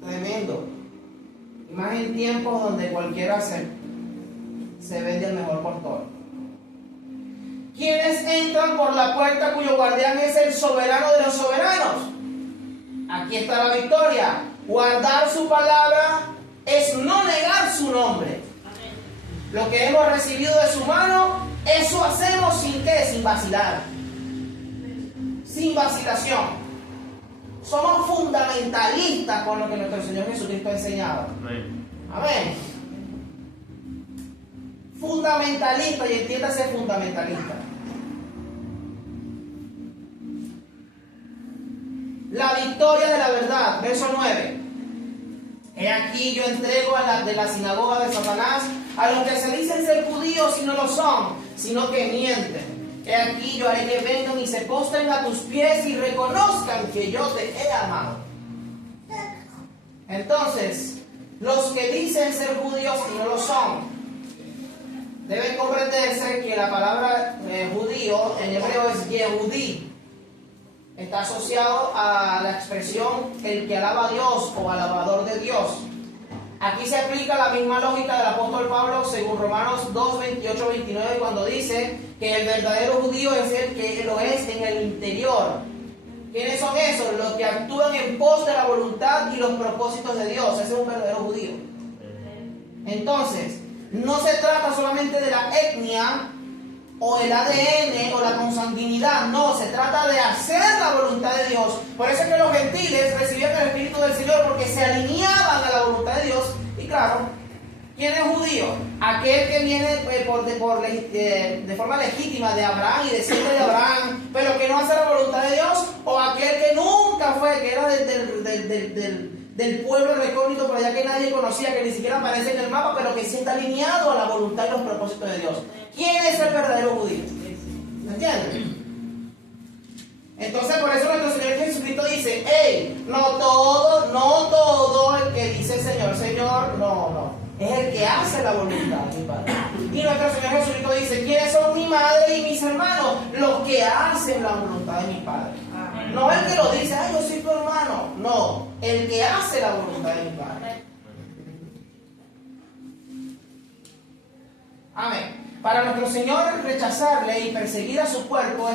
tremendo. Y más en tiempos donde cualquiera se vende al mejor postor. Quienes entran por la puerta cuyo guardián es el soberano de los soberanos. Aquí está la victoria. Guardar su palabra es no negar su nombre. Lo que hemos recibido de su mano, eso hacemos sin vacilar. Sin vacilación. Somos fundamentalistas con lo que nuestro Señor Jesucristo ha enseñado. Amén. Amén. Fundamentalista, y entiéndase fundamentalista. La victoria de la verdad, verso 9. He aquí yo entrego de la sinagoga de Satanás a los que se dicen ser judíos y no lo son, sino que mienten. He aquí yo haré que vengan y se postren a tus pies y reconozcan que yo te he amado. Entonces, los que dicen ser judíos y no lo son, debe comprenderse que la palabra judío en hebreo es Yehudí. Está asociado a la expresión el que alaba a Dios o alabador de Dios. Aquí se aplica la misma lógica del apóstol Pablo según Romanos 2, 28, 29 cuando dice que el verdadero judío es el que lo es en el interior. ¿Quiénes son esos? Los que actúan en pos de la voluntad y los propósitos de Dios. Ese es un verdadero judío. Entonces, no se trata solamente de la etnia o el ADN o la consanguinidad, no, se trata de hacer la voluntad de Dios. Por eso es que los gentiles recibían el Espíritu del Señor, porque se alineaban a la voluntad de Dios. Y claro, ¿quién es judío? Aquel que viene de forma legítima de Abraham y desciende de Abraham, pero que no hace la voluntad de Dios, o aquel que nunca fue, que era del pueblo recógnito por allá que nadie conocía, que ni siquiera aparece en el mapa, pero que sí está alineado a la voluntad y los propósitos de Dios. ¿Quién es el verdadero judío? ¿Me entienden? Entonces por eso nuestro Señor Jesucristo dice, hey, no todo el que dice Señor, Señor, no, es el que hace la voluntad de mi Padre. Y nuestro Señor Jesucristo dice, ¿quiénes son mi madre y mis hermanos? Los que hacen la voluntad de mi Padre. No el que lo dice, ay, yo soy tu hermano. No, el que hace la voluntad de mi Padre. Amén. Para nuestro Señor rechazarle y perseguir a su cuerpo,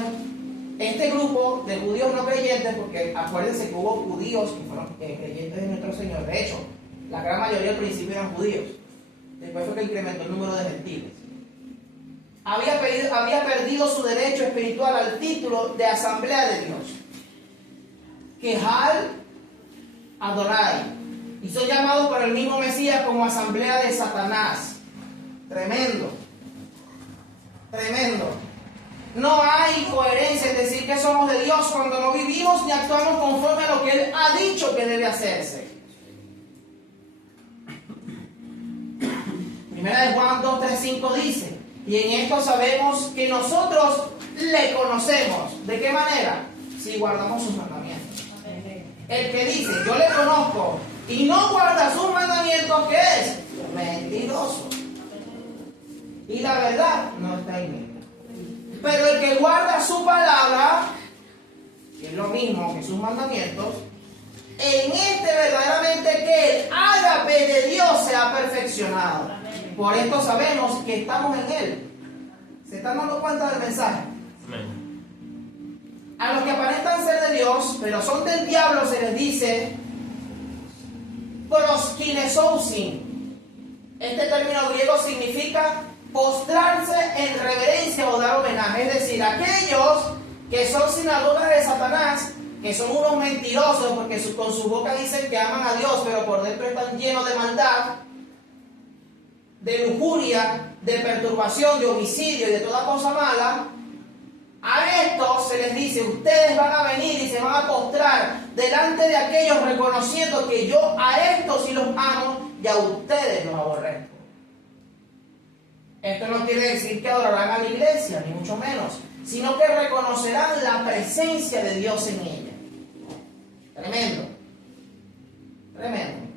este grupo de judíos no creyentes, porque acuérdense que hubo judíos que fueron creyentes de nuestro Señor. De hecho, la gran mayoría al principio eran judíos. Después fue que incrementó el número de gentiles. Había perdido su derecho espiritual al título de asamblea de Dios. Kehal Adonai. Y son llamados por el mismo Mesías como asamblea de Satanás. Tremendo. Tremendo. No hay coherencia en decir que somos de Dios cuando no vivimos ni actuamos conforme a lo que Él ha dicho que debe hacerse. Primera de Juan 2, 3, 5 dice, y en esto sabemos que nosotros le conocemos. ¿De qué manera? Si guardamos sus mandamientos. El que dice, yo le conozco, y no guarda sus mandamientos, ¿qué es? Mentiroso. Y la verdad no está en él. Pero el que guarda su palabra, que es lo mismo que sus mandamientos, en este verdaderamente de Dios se ha perfeccionado. Por esto sabemos que estamos en Él. ¿Se están dando cuenta del mensaje? A los que aparentan ser de Dios, pero son del diablo, se les dice proskinezousin. Este término griego significa postrarse en reverencia o dar homenaje. Es decir, aquellos que son sinagogas de Satanás, que son unos mentirosos porque con su boca dicen que aman a Dios, pero por dentro están llenos de maldad, de lujuria, de perturbación, de homicidio y de toda cosa mala. A estos se les dice: ustedes van a venir y se van a postrar delante de aquellos reconociendo que yo a estos sí los amo y a ustedes los aborrezco. Esto no quiere decir que adorarán a la iglesia, ni mucho menos, sino que reconocerán la presencia de Dios en ella. Tremendo. Tremendo.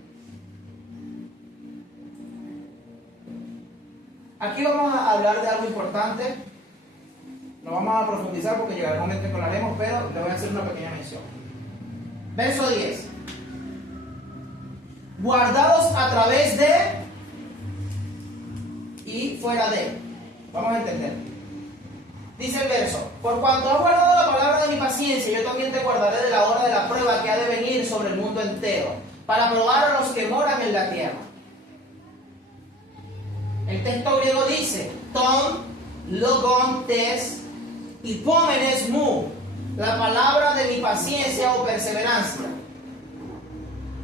Aquí vamos a hablar de algo importante. No vamos a profundizar porque llegará el momento en que lo haremos, pero le voy a hacer una pequeña mención. Verso 10. Guardados a través de y fuera de. Vamos a entender. Dice el verso: por cuanto has guardado la palabra de mi paciencia, yo también te guardaré de la hora de la prueba que ha de venir sobre el mundo entero, para probar a los que moran en la tierra. El texto griego dice: ton, logon, tes, y pómenes mu, la palabra de mi paciencia o perseverancia.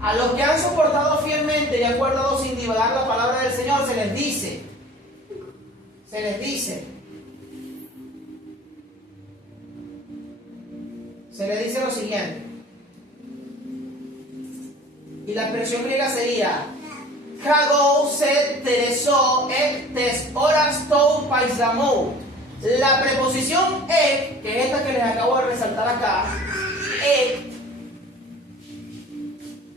A los que han soportado fielmente y han guardado sin divagar la palabra del Señor, se les dice lo siguiente. Y la expresión griega sería: Kagou se tereso ek tes horas tou paisamou. La preposición ek, que es esta que les acabo de resaltar acá, ek,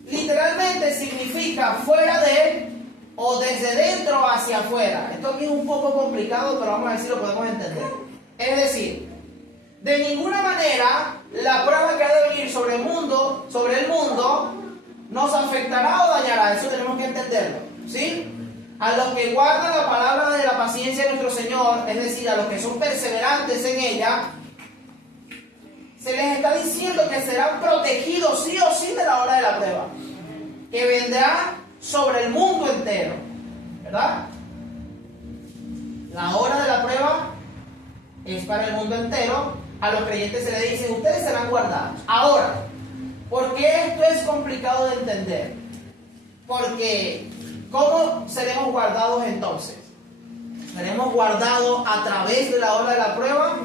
literalmente significa fuera de o desde dentro hacia afuera. Esto aquí es un poco complicado, pero vamos a ver si lo podemos entender. Es decir, de ninguna manera la prueba que ha de venir sobre el mundo nos afectará o dañará. Eso tenemos que entenderlo, ¿sí? A los que guardan la palabra de la paciencia de nuestro Señor, es decir, a los que son perseverantes en ella, se les está diciendo que serán protegidos sí o sí de la hora de la prueba, que vendrá sobre el mundo entero, ¿verdad? La hora de la prueba es para el mundo entero. A los creyentes se les dice: ustedes serán guardados. Ahora, ¿por qué esto es complicado de entender? Porque ¿cómo seremos guardados entonces? ¿Seremos guardados a través de la hora de la prueba?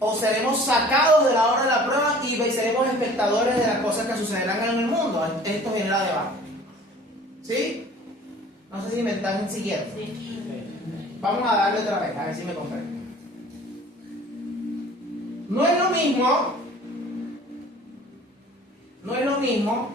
¿O seremos sacados de la hora de la prueba y seremos espectadores de las cosas que sucederán en el mundo? Esto genera debate. ¿Sí? No sé si me están siguiendo. Vamos a darle otra vez, a ver si me comprenden. No es lo mismo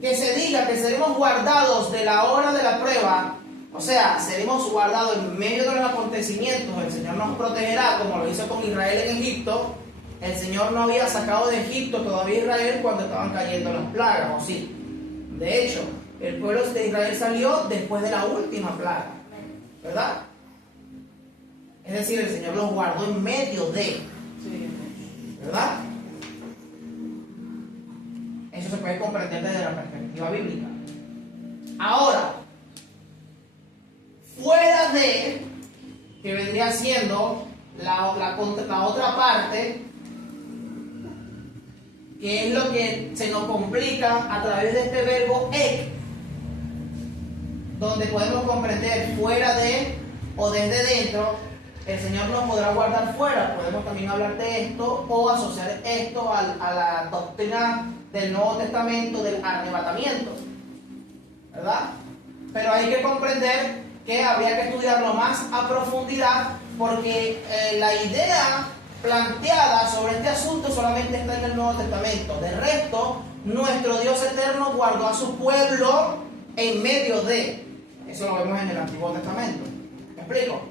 que se diga que seremos guardados de la hora de la prueba, o sea, seremos guardados en medio de los acontecimientos. El Señor nos protegerá, como lo hizo con Israel en Egipto. El Señor no había sacado de Egipto todavía Israel cuando estaban cayendo las plagas, ¿o sí? De hecho, el pueblo de Israel salió después de la última plaga, ¿verdad? Es decir, el Señor los guardó en medio de, ¿verdad? Eso se puede comprender desde la perspectiva bíblica. Ahora, fuera de, que vendría siendo la otra parte, que es lo que se nos complica a través de este verbo ek, donde podemos comprender fuera de o desde dentro. El Señor nos podrá guardar fuera. Podemos también hablar de esto o asociar esto a la doctrina del Nuevo Testamento del arrebatamiento, ¿verdad? Pero hay que comprender que habría que estudiarlo más a profundidad, porque la idea planteada sobre este asunto solamente está en el Nuevo Testamento. De resto, nuestro Dios eterno guardó a su pueblo en medio de. Eso lo vemos en el Antiguo Testamento. ¿Me explico?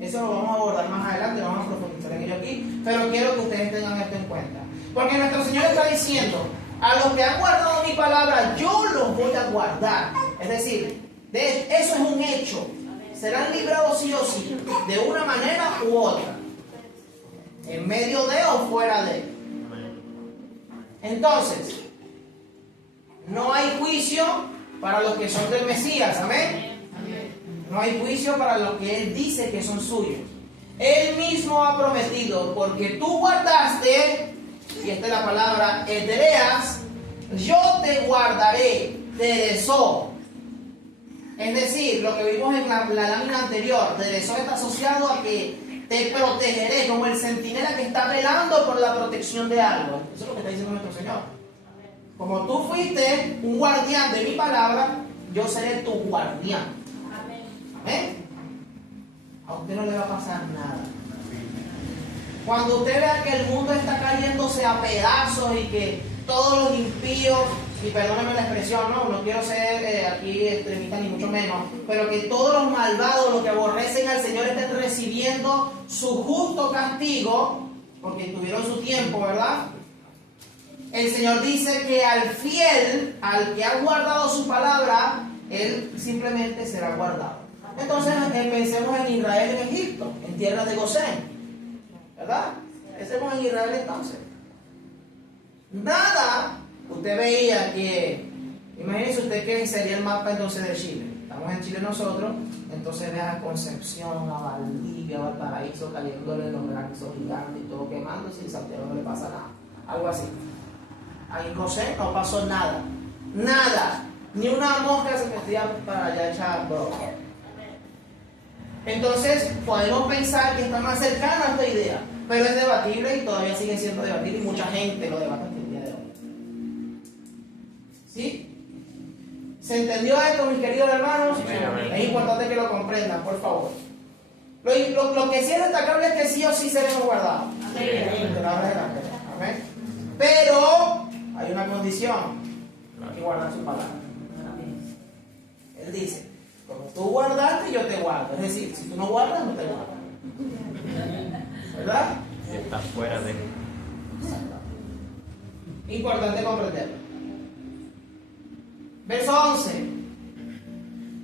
Eso lo vamos a abordar más adelante, vamos a profundizar en ello aquí, pero quiero que ustedes tengan esto en cuenta. Porque nuestro Señor está diciendo: a los que han guardado mi palabra, yo los voy a guardar. Es decir, eso es un hecho. Serán librados sí o sí, de una manera u otra. En medio de o fuera de. Entonces, no hay juicio para los que son del Mesías, amén. No hay juicio para los que Él dice que son suyos. Él mismo ha prometido, porque tú guardaste, y esta es la palabra, etereas, yo te guardaré, teresó. Es decir, lo que vimos en la lámina anterior, teresó está asociado a que te protegeré, como el centinela que está velando por la protección de algo. Eso es lo que está diciendo nuestro Señor. Como tú fuiste un guardián de mi palabra, yo seré tu guardián. Amén. A usted no le va a pasar nada. Cuando usted vea que el mundo está cayéndose a pedazos y que todos los impíos, y perdónenme la expresión, no quiero ser aquí extremista ni mucho menos, pero que todos los malvados, los que aborrecen al Señor, estén recibiendo su justo castigo, porque tuvieron su tiempo, ¿verdad? El Señor dice que al fiel, al que ha guardado su palabra, Él simplemente será guardado. Entonces pensemos en Israel en Egipto, en tierra de Gosén, ¿verdad? Pensemos en Israel entonces. Nada, usted veía que, imagínese usted que sería el mapa entonces de Chile. Estamos en Chile nosotros, entonces ve a Concepción, a Valdivia, a Valparaíso, cayéndole los granizos gigantes y todo quemándose y Santiago no le pasa nada. Algo así. Ahí en Gosén no pasó nada. Nada. Ni una mosca se metía para allá echar broma. Entonces podemos pensar que está más cercano a esta idea, pero es debatible y todavía sigue siendo debatible y mucha gente lo debate hasta el día de hoy. ¿Sí? ¿Se entendió esto, mis queridos hermanos? Es importante que lo comprendan, por favor. Lo que sí es destacable es que sí o sí seremos guardados. Amén. Pero hay una condición: hay que guardar su palabra. Él dice: como tú guardaste, yo te guardo. Es decir, si tú no guardas, no te guardo. ¿Verdad? Y está fuera de. Importante comprenderlo. Verso 11.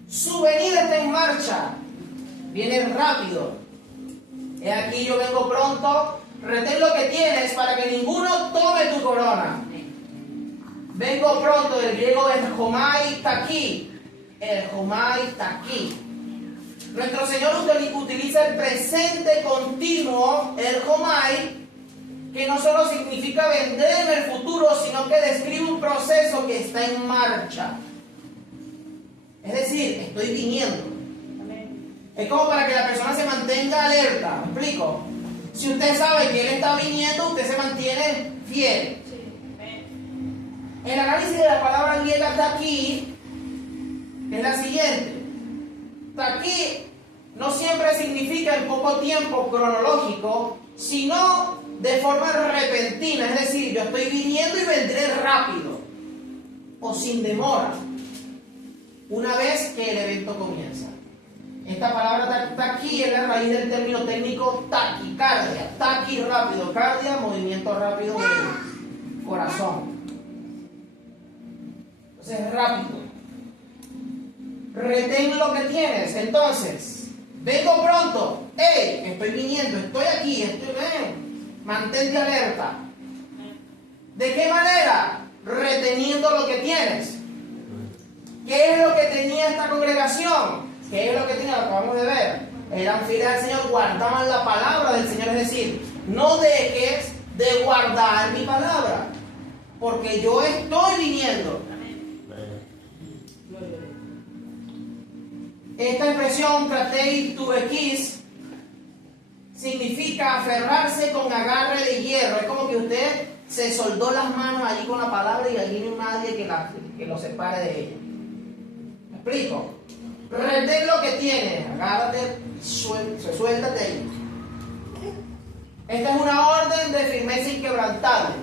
Su venida está en marcha. Viene rápido. He aquí yo vengo pronto. Retén lo que tienes para que ninguno tome tu corona. Vengo pronto, del griego el homai está aquí. El homai está aquí. Nuestro Señor utiliza el presente continuo, el homai, que no solo significa vender en el futuro, sino que describe un proceso que está en marcha. Es decir, estoy viniendo. Es como para que la persona se mantenga alerta. ¿Me explico? Si usted sabe que Él está viniendo, usted se mantiene fiel. El análisis de la palabra griega aquí es la siguiente. Aquí no siempre significa en poco tiempo cronológico, sino de forma repentina. Es decir, yo estoy viniendo y vendré rápido o sin demora una vez que el evento comienza. Esta palabra taqui es la raíz del término técnico taquicardia. Taqui, rápido, cardia, movimiento rápido del corazón. Entonces, rápido. Retén lo que tienes. Entonces, vengo pronto. Hey, estoy viniendo, estoy aquí, mantente alerta. ¿De qué manera? Reteniendo lo que tienes. ¿Qué es lo que tenía esta congregación? ¿Qué es lo que tenía? Lo acabamos de ver. Eran fieles al Señor, guardaban la palabra del Señor. Es decir, no dejes de guardar mi palabra, porque yo estoy viniendo. Esta expresión, kratei tubequis, significa aferrarse con agarre de hierro. Es como que usted se soldó las manos allí con la palabra y allí no hay nadie que lo separe de ella. ¿Me explico? Retén lo que tienes, agárrate, suéltate ahí. Esta es una orden de firmeza inquebrantable.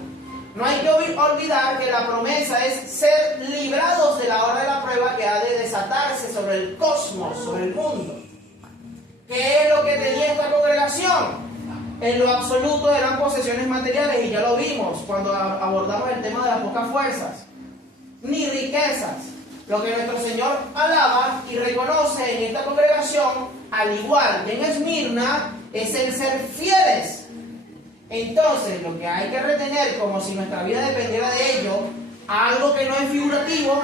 No hay que olvidar que la promesa es ser librados de la hora de la prueba que ha de desatarse sobre el cosmos, sobre el mundo. ¿Qué es lo que tenía esta congregación? En lo absoluto eran posesiones materiales, y ya lo vimos cuando abordamos el tema de las pocas fuerzas. Ni riquezas. Lo que nuestro Señor alaba y reconoce en esta congregación, al igual que en Esmirna, es el ser fieles. Entonces, lo que hay que retener, como si nuestra vida dependiera de ello, algo que no es figurativo,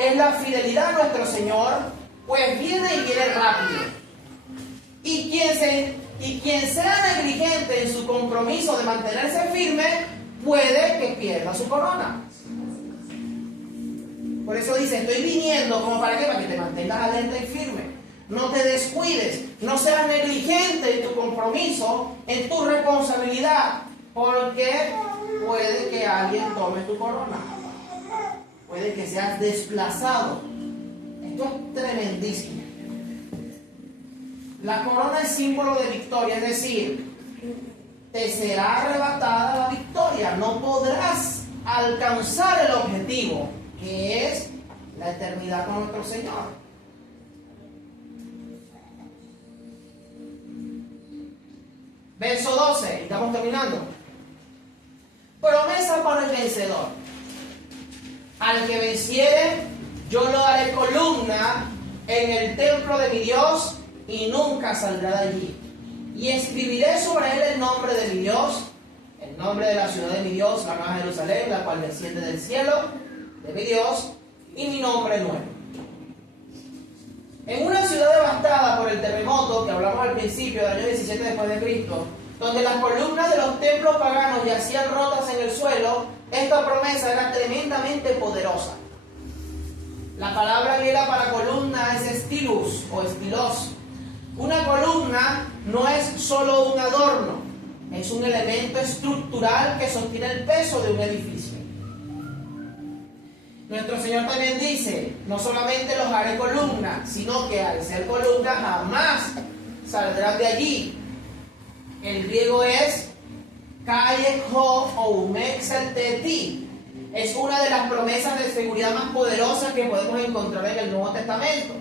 es la fidelidad a nuestro Señor, pues viene y viene rápido. Y quien sea negligente en su compromiso de mantenerse firme, puede que pierda su corona. Por eso dice, estoy viniendo, ¿como para qué? Para que te mantengas alerta y firme. No te descuides, no seas negligente en tu compromiso, en tu responsabilidad, porque puede que alguien tome tu corona. Puede que seas desplazado. Esto es tremendísimo. La corona es símbolo de victoria, es decir, te será arrebatada la victoria. No podrás alcanzar el objetivo, que es la eternidad con nuestro Señor. Verso 12, estamos terminando. Promesa para el vencedor. Al que venciere, yo lo haré columna en el templo de mi Dios y nunca saldrá de allí. Y escribiré sobre él el nombre de mi Dios, el nombre de la ciudad de mi Dios, la Nueva Jerusalén, la cual desciende del cielo, de mi Dios, y mi nombre nuevo. En una ciudad devastada por el terremoto que hablamos al principio del año 17 después de Cristo, donde las columnas de los templos paganos yacían rotas en el suelo, esta promesa era tremendamente poderosa. La palabra griega para columna es stilus o estilos. Una columna no es solo un adorno, es un elemento estructural que sostiene el peso de un edificio. Nuestro Señor también dice, no solamente los haré columna, sino que al ser columna jamás saldrán de allí. El griego es Kaieho Oumexelteti. Es una de las promesas de seguridad más poderosas que podemos encontrar en el Nuevo Testamento.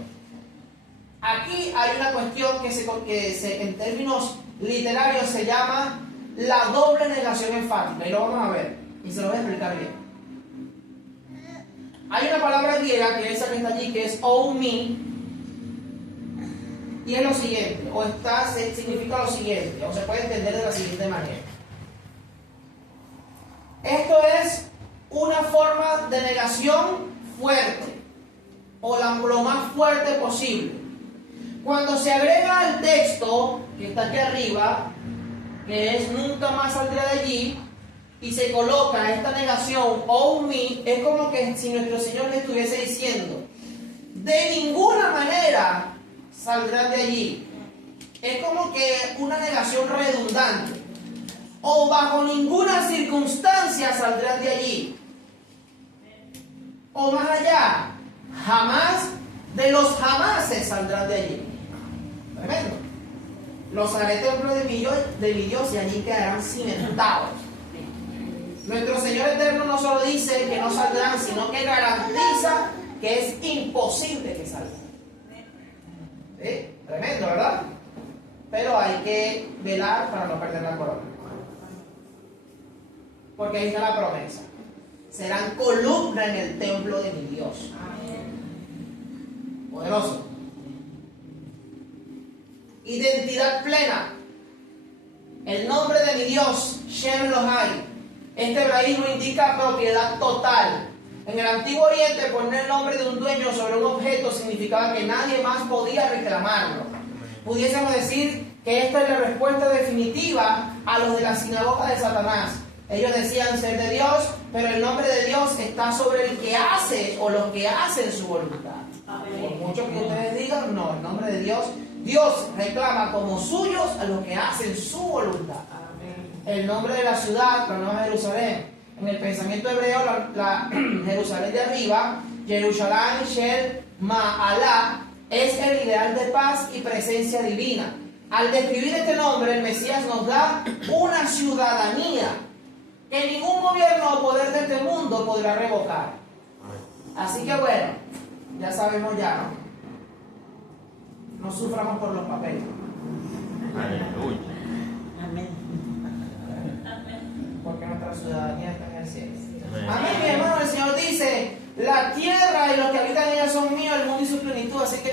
Aquí hay una cuestión que en términos literarios se llama la doble negación enfática, y lo vamos a ver, y se lo voy a explicar bien. Hay una palabra griega, que es esa que está allí, que es oumi, y es lo siguiente, significa lo siguiente, o se puede entender de la siguiente manera. Esto es una forma de negación fuerte, o lo más fuerte posible. Cuando se agrega al texto, que está aquí arriba, que es nunca más saldrá de allí, y se coloca esta negación, oh me, es como que si nuestro Señor le estuviese diciendo, de ninguna manera saldrán de allí. Es como que una negación redundante. O bajo ninguna circunstancia saldrán de allí. O más allá, jamás de los jamases saldrán de allí. Tremendo. Los haré templo de mi Dios y allí quedarán cimentados. Nuestro Señor eterno no solo dice que no saldrán, sino que garantiza que es imposible que salgan. ¿Sí? Tremendo, ¿verdad? Pero hay que velar para no perder la corona. Porque ahí está la promesa. Serán columna en el templo de mi Dios. Poderoso. Identidad plena. El nombre de mi Dios, Shem Elohai. Este hebraísmo indica propiedad total. En el Antiguo Oriente, poner el nombre de un dueño sobre un objeto significaba que nadie más podía reclamarlo. Pudiésemos decir que esta es la respuesta definitiva a los de la sinagoga de Satanás. Ellos decían ser de Dios, pero el nombre de Dios está sobre el que hace o los que hacen su voluntad. Por mucho que ustedes digan, no, el nombre de Dios, Dios reclama como suyos a los que hacen su voluntad. El nombre de la ciudad, la Nueva Jerusalén, en el pensamiento hebreo, la Jerusalén de arriba, Jerusalén Shel Ma'alá, es el ideal de paz y presencia divina. Al describir este nombre, el Mesías nos da una ciudadanía que ningún gobierno o poder de este mundo podrá revocar. Así que bueno, ya sabemos ya, ¿no? No suframos por los papeles. Aleluya. Amén. Porque nuestra ciudadanía está en el cielo. Amén, mi hermano. El Señor dice, la tierra y los que habitan en ella plenitud, así que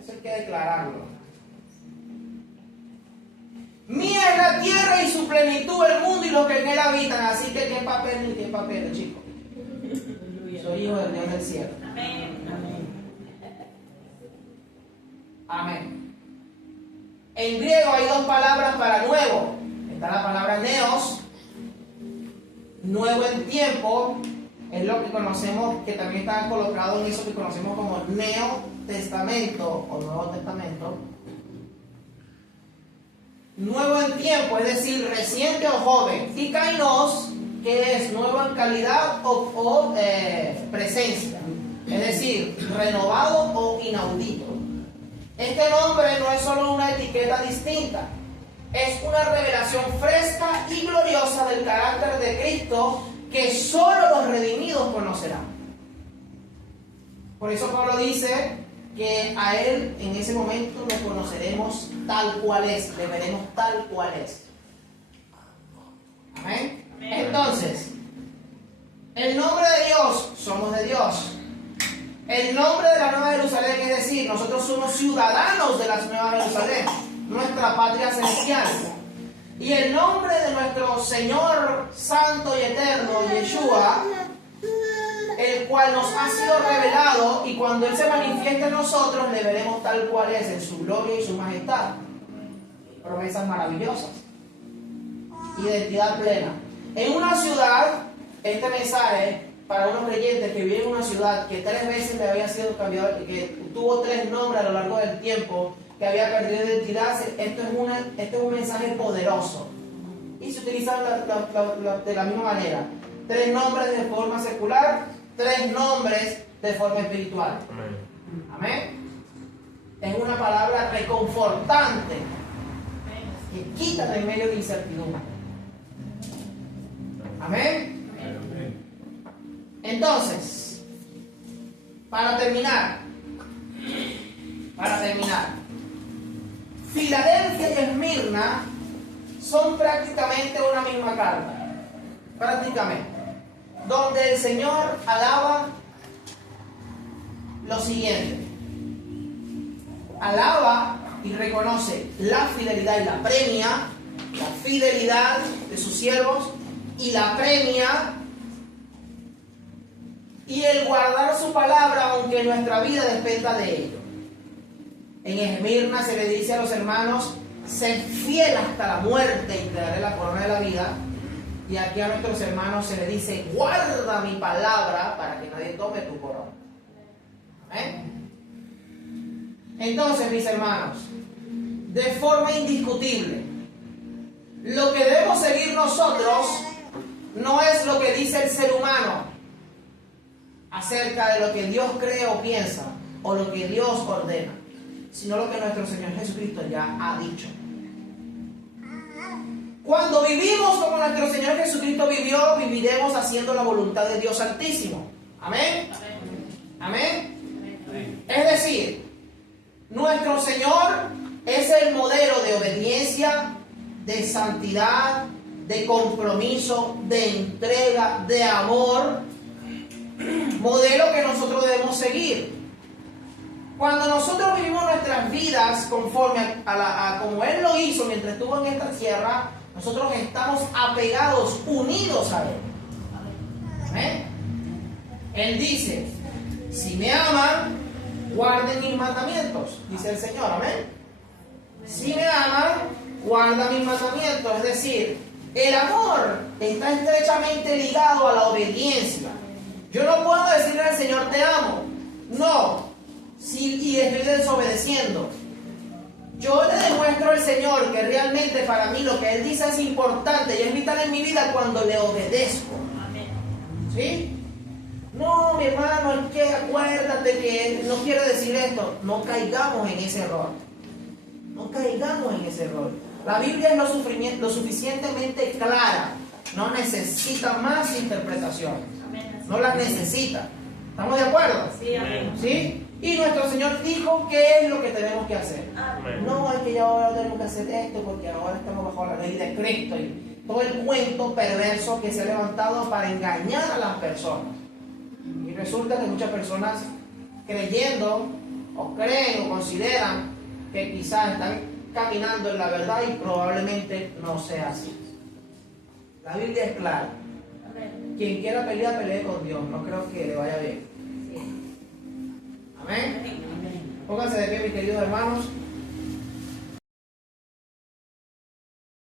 eso hay que declararlo. Mía es la tierra y su plenitud, el mundo y los que en él habitan. Así que qué papel ni qué papel, chicos. Soy hijo del Dios del cielo. Amén. En griego hay dos palabras para nuevo. Está la palabra neos, nuevo en tiempo, es lo que conocemos, que también está colocado en eso que conocemos como Neo Testamento o Nuevo Testamento. Nuevo en tiempo, es decir, reciente o joven. Y kainos, que es nuevo en calidad o presencia, es decir, renovado o inaudito. Este nombre no es solo una etiqueta distinta, es una revelación fresca y gloriosa del carácter de Cristo que solo los redimidos conocerán. Por eso Pablo dice que a Él en ese momento lo conoceremos tal cual es, le veremos tal cual es. Amén. Entonces, el nombre de Dios, somos de Dios. El nombre de la Nueva Jerusalén, es decir, nosotros somos ciudadanos de la Nueva Jerusalén, nuestra patria celestial. Y el nombre de nuestro Señor Santo y Eterno, Yeshua, el cual nos ha sido revelado, y cuando Él se manifiesta en nosotros, le veremos tal cual es, en su gloria y su majestad. Promesas maravillosas. Identidad plena. En una ciudad, este mensaje, para unos creyentes que viven en una ciudad que 3 veces le había sido cambiado, que tuvo 3 nombres a lo largo del tiempo, que había perdido identidad, esto es un mensaje poderoso. Y se utiliza de la misma manera. 3 nombres de forma secular, 3 nombres de forma espiritual. Amén. Es una palabra reconfortante que quita de en medio de incertidumbre. Amén. Entonces, para terminar, Filadelfia y Esmirna son prácticamente una misma carta, prácticamente, donde el Señor alaba lo siguiente: alaba y reconoce la fidelidad y la premia, la fidelidad de sus siervos y la premia y el guardar su palabra aunque nuestra vida dependa de ello. En Esmirna se le dice a los hermanos: sed fiel hasta la muerte y te daré la corona de la vida. Y aquí a nuestros hermanos se le dice: guarda mi palabra para que nadie tome tu corona. ¿Amén? Entonces, mis hermanos, de forma indiscutible, lo que debemos seguir nosotros no es lo que dice el ser humano acerca de lo que Dios cree o piensa, o lo que Dios ordena, sino lo que nuestro Señor Jesucristo ya ha dicho. Cuando vivimos como nuestro Señor Jesucristo vivió, viviremos haciendo la voluntad de Dios Altísimo. Amén. Amén. Es decir, nuestro Señor es el modelo de obediencia, de santidad, de compromiso, de entrega, de amor, modelo que nosotros debemos seguir. Cuando nosotros vivimos nuestras vidas conforme a como Él lo hizo mientras estuvo en esta tierra, nosotros estamos apegados, unidos a Él. ¿Amén? Él dice: si me aman, guarden mis mandamientos, dice el Señor. Amén. Si me aman, guarda mis mandamientos. Es decir, el amor está estrechamente ligado a la obediencia. Yo no puedo decirle al Señor: te amo. No. Y estoy desobedeciendo. Yo le demuestro al Señor que realmente para mí lo que Él dice es importante y es vital en mi vida cuando le obedezco. ¿Sí? No, mi hermano, es que acuérdate que no quiero decir esto. No caigamos en ese error. No caigamos en ese error. La Biblia es lo suficientemente clara. No necesita más interpretaciones. No las necesita. ¿Estamos de acuerdo? Sí, amén. ¿Sí? Y nuestro Señor dijo qué es lo que tenemos que hacer. Amén. No, es que ya ahora tenemos que hacer esto porque ahora estamos bajo la ley de Cristo y todo el cuento perverso que se ha levantado para engañar a las personas. Y resulta que muchas personas creyendo o creen o consideran que quizás están caminando en la verdad y probablemente no sea así. La Biblia es clara. Quien quiera pelear, pelee con Dios. No creo que le vaya bien. Amén. Pónganse de pie, mis queridos hermanos.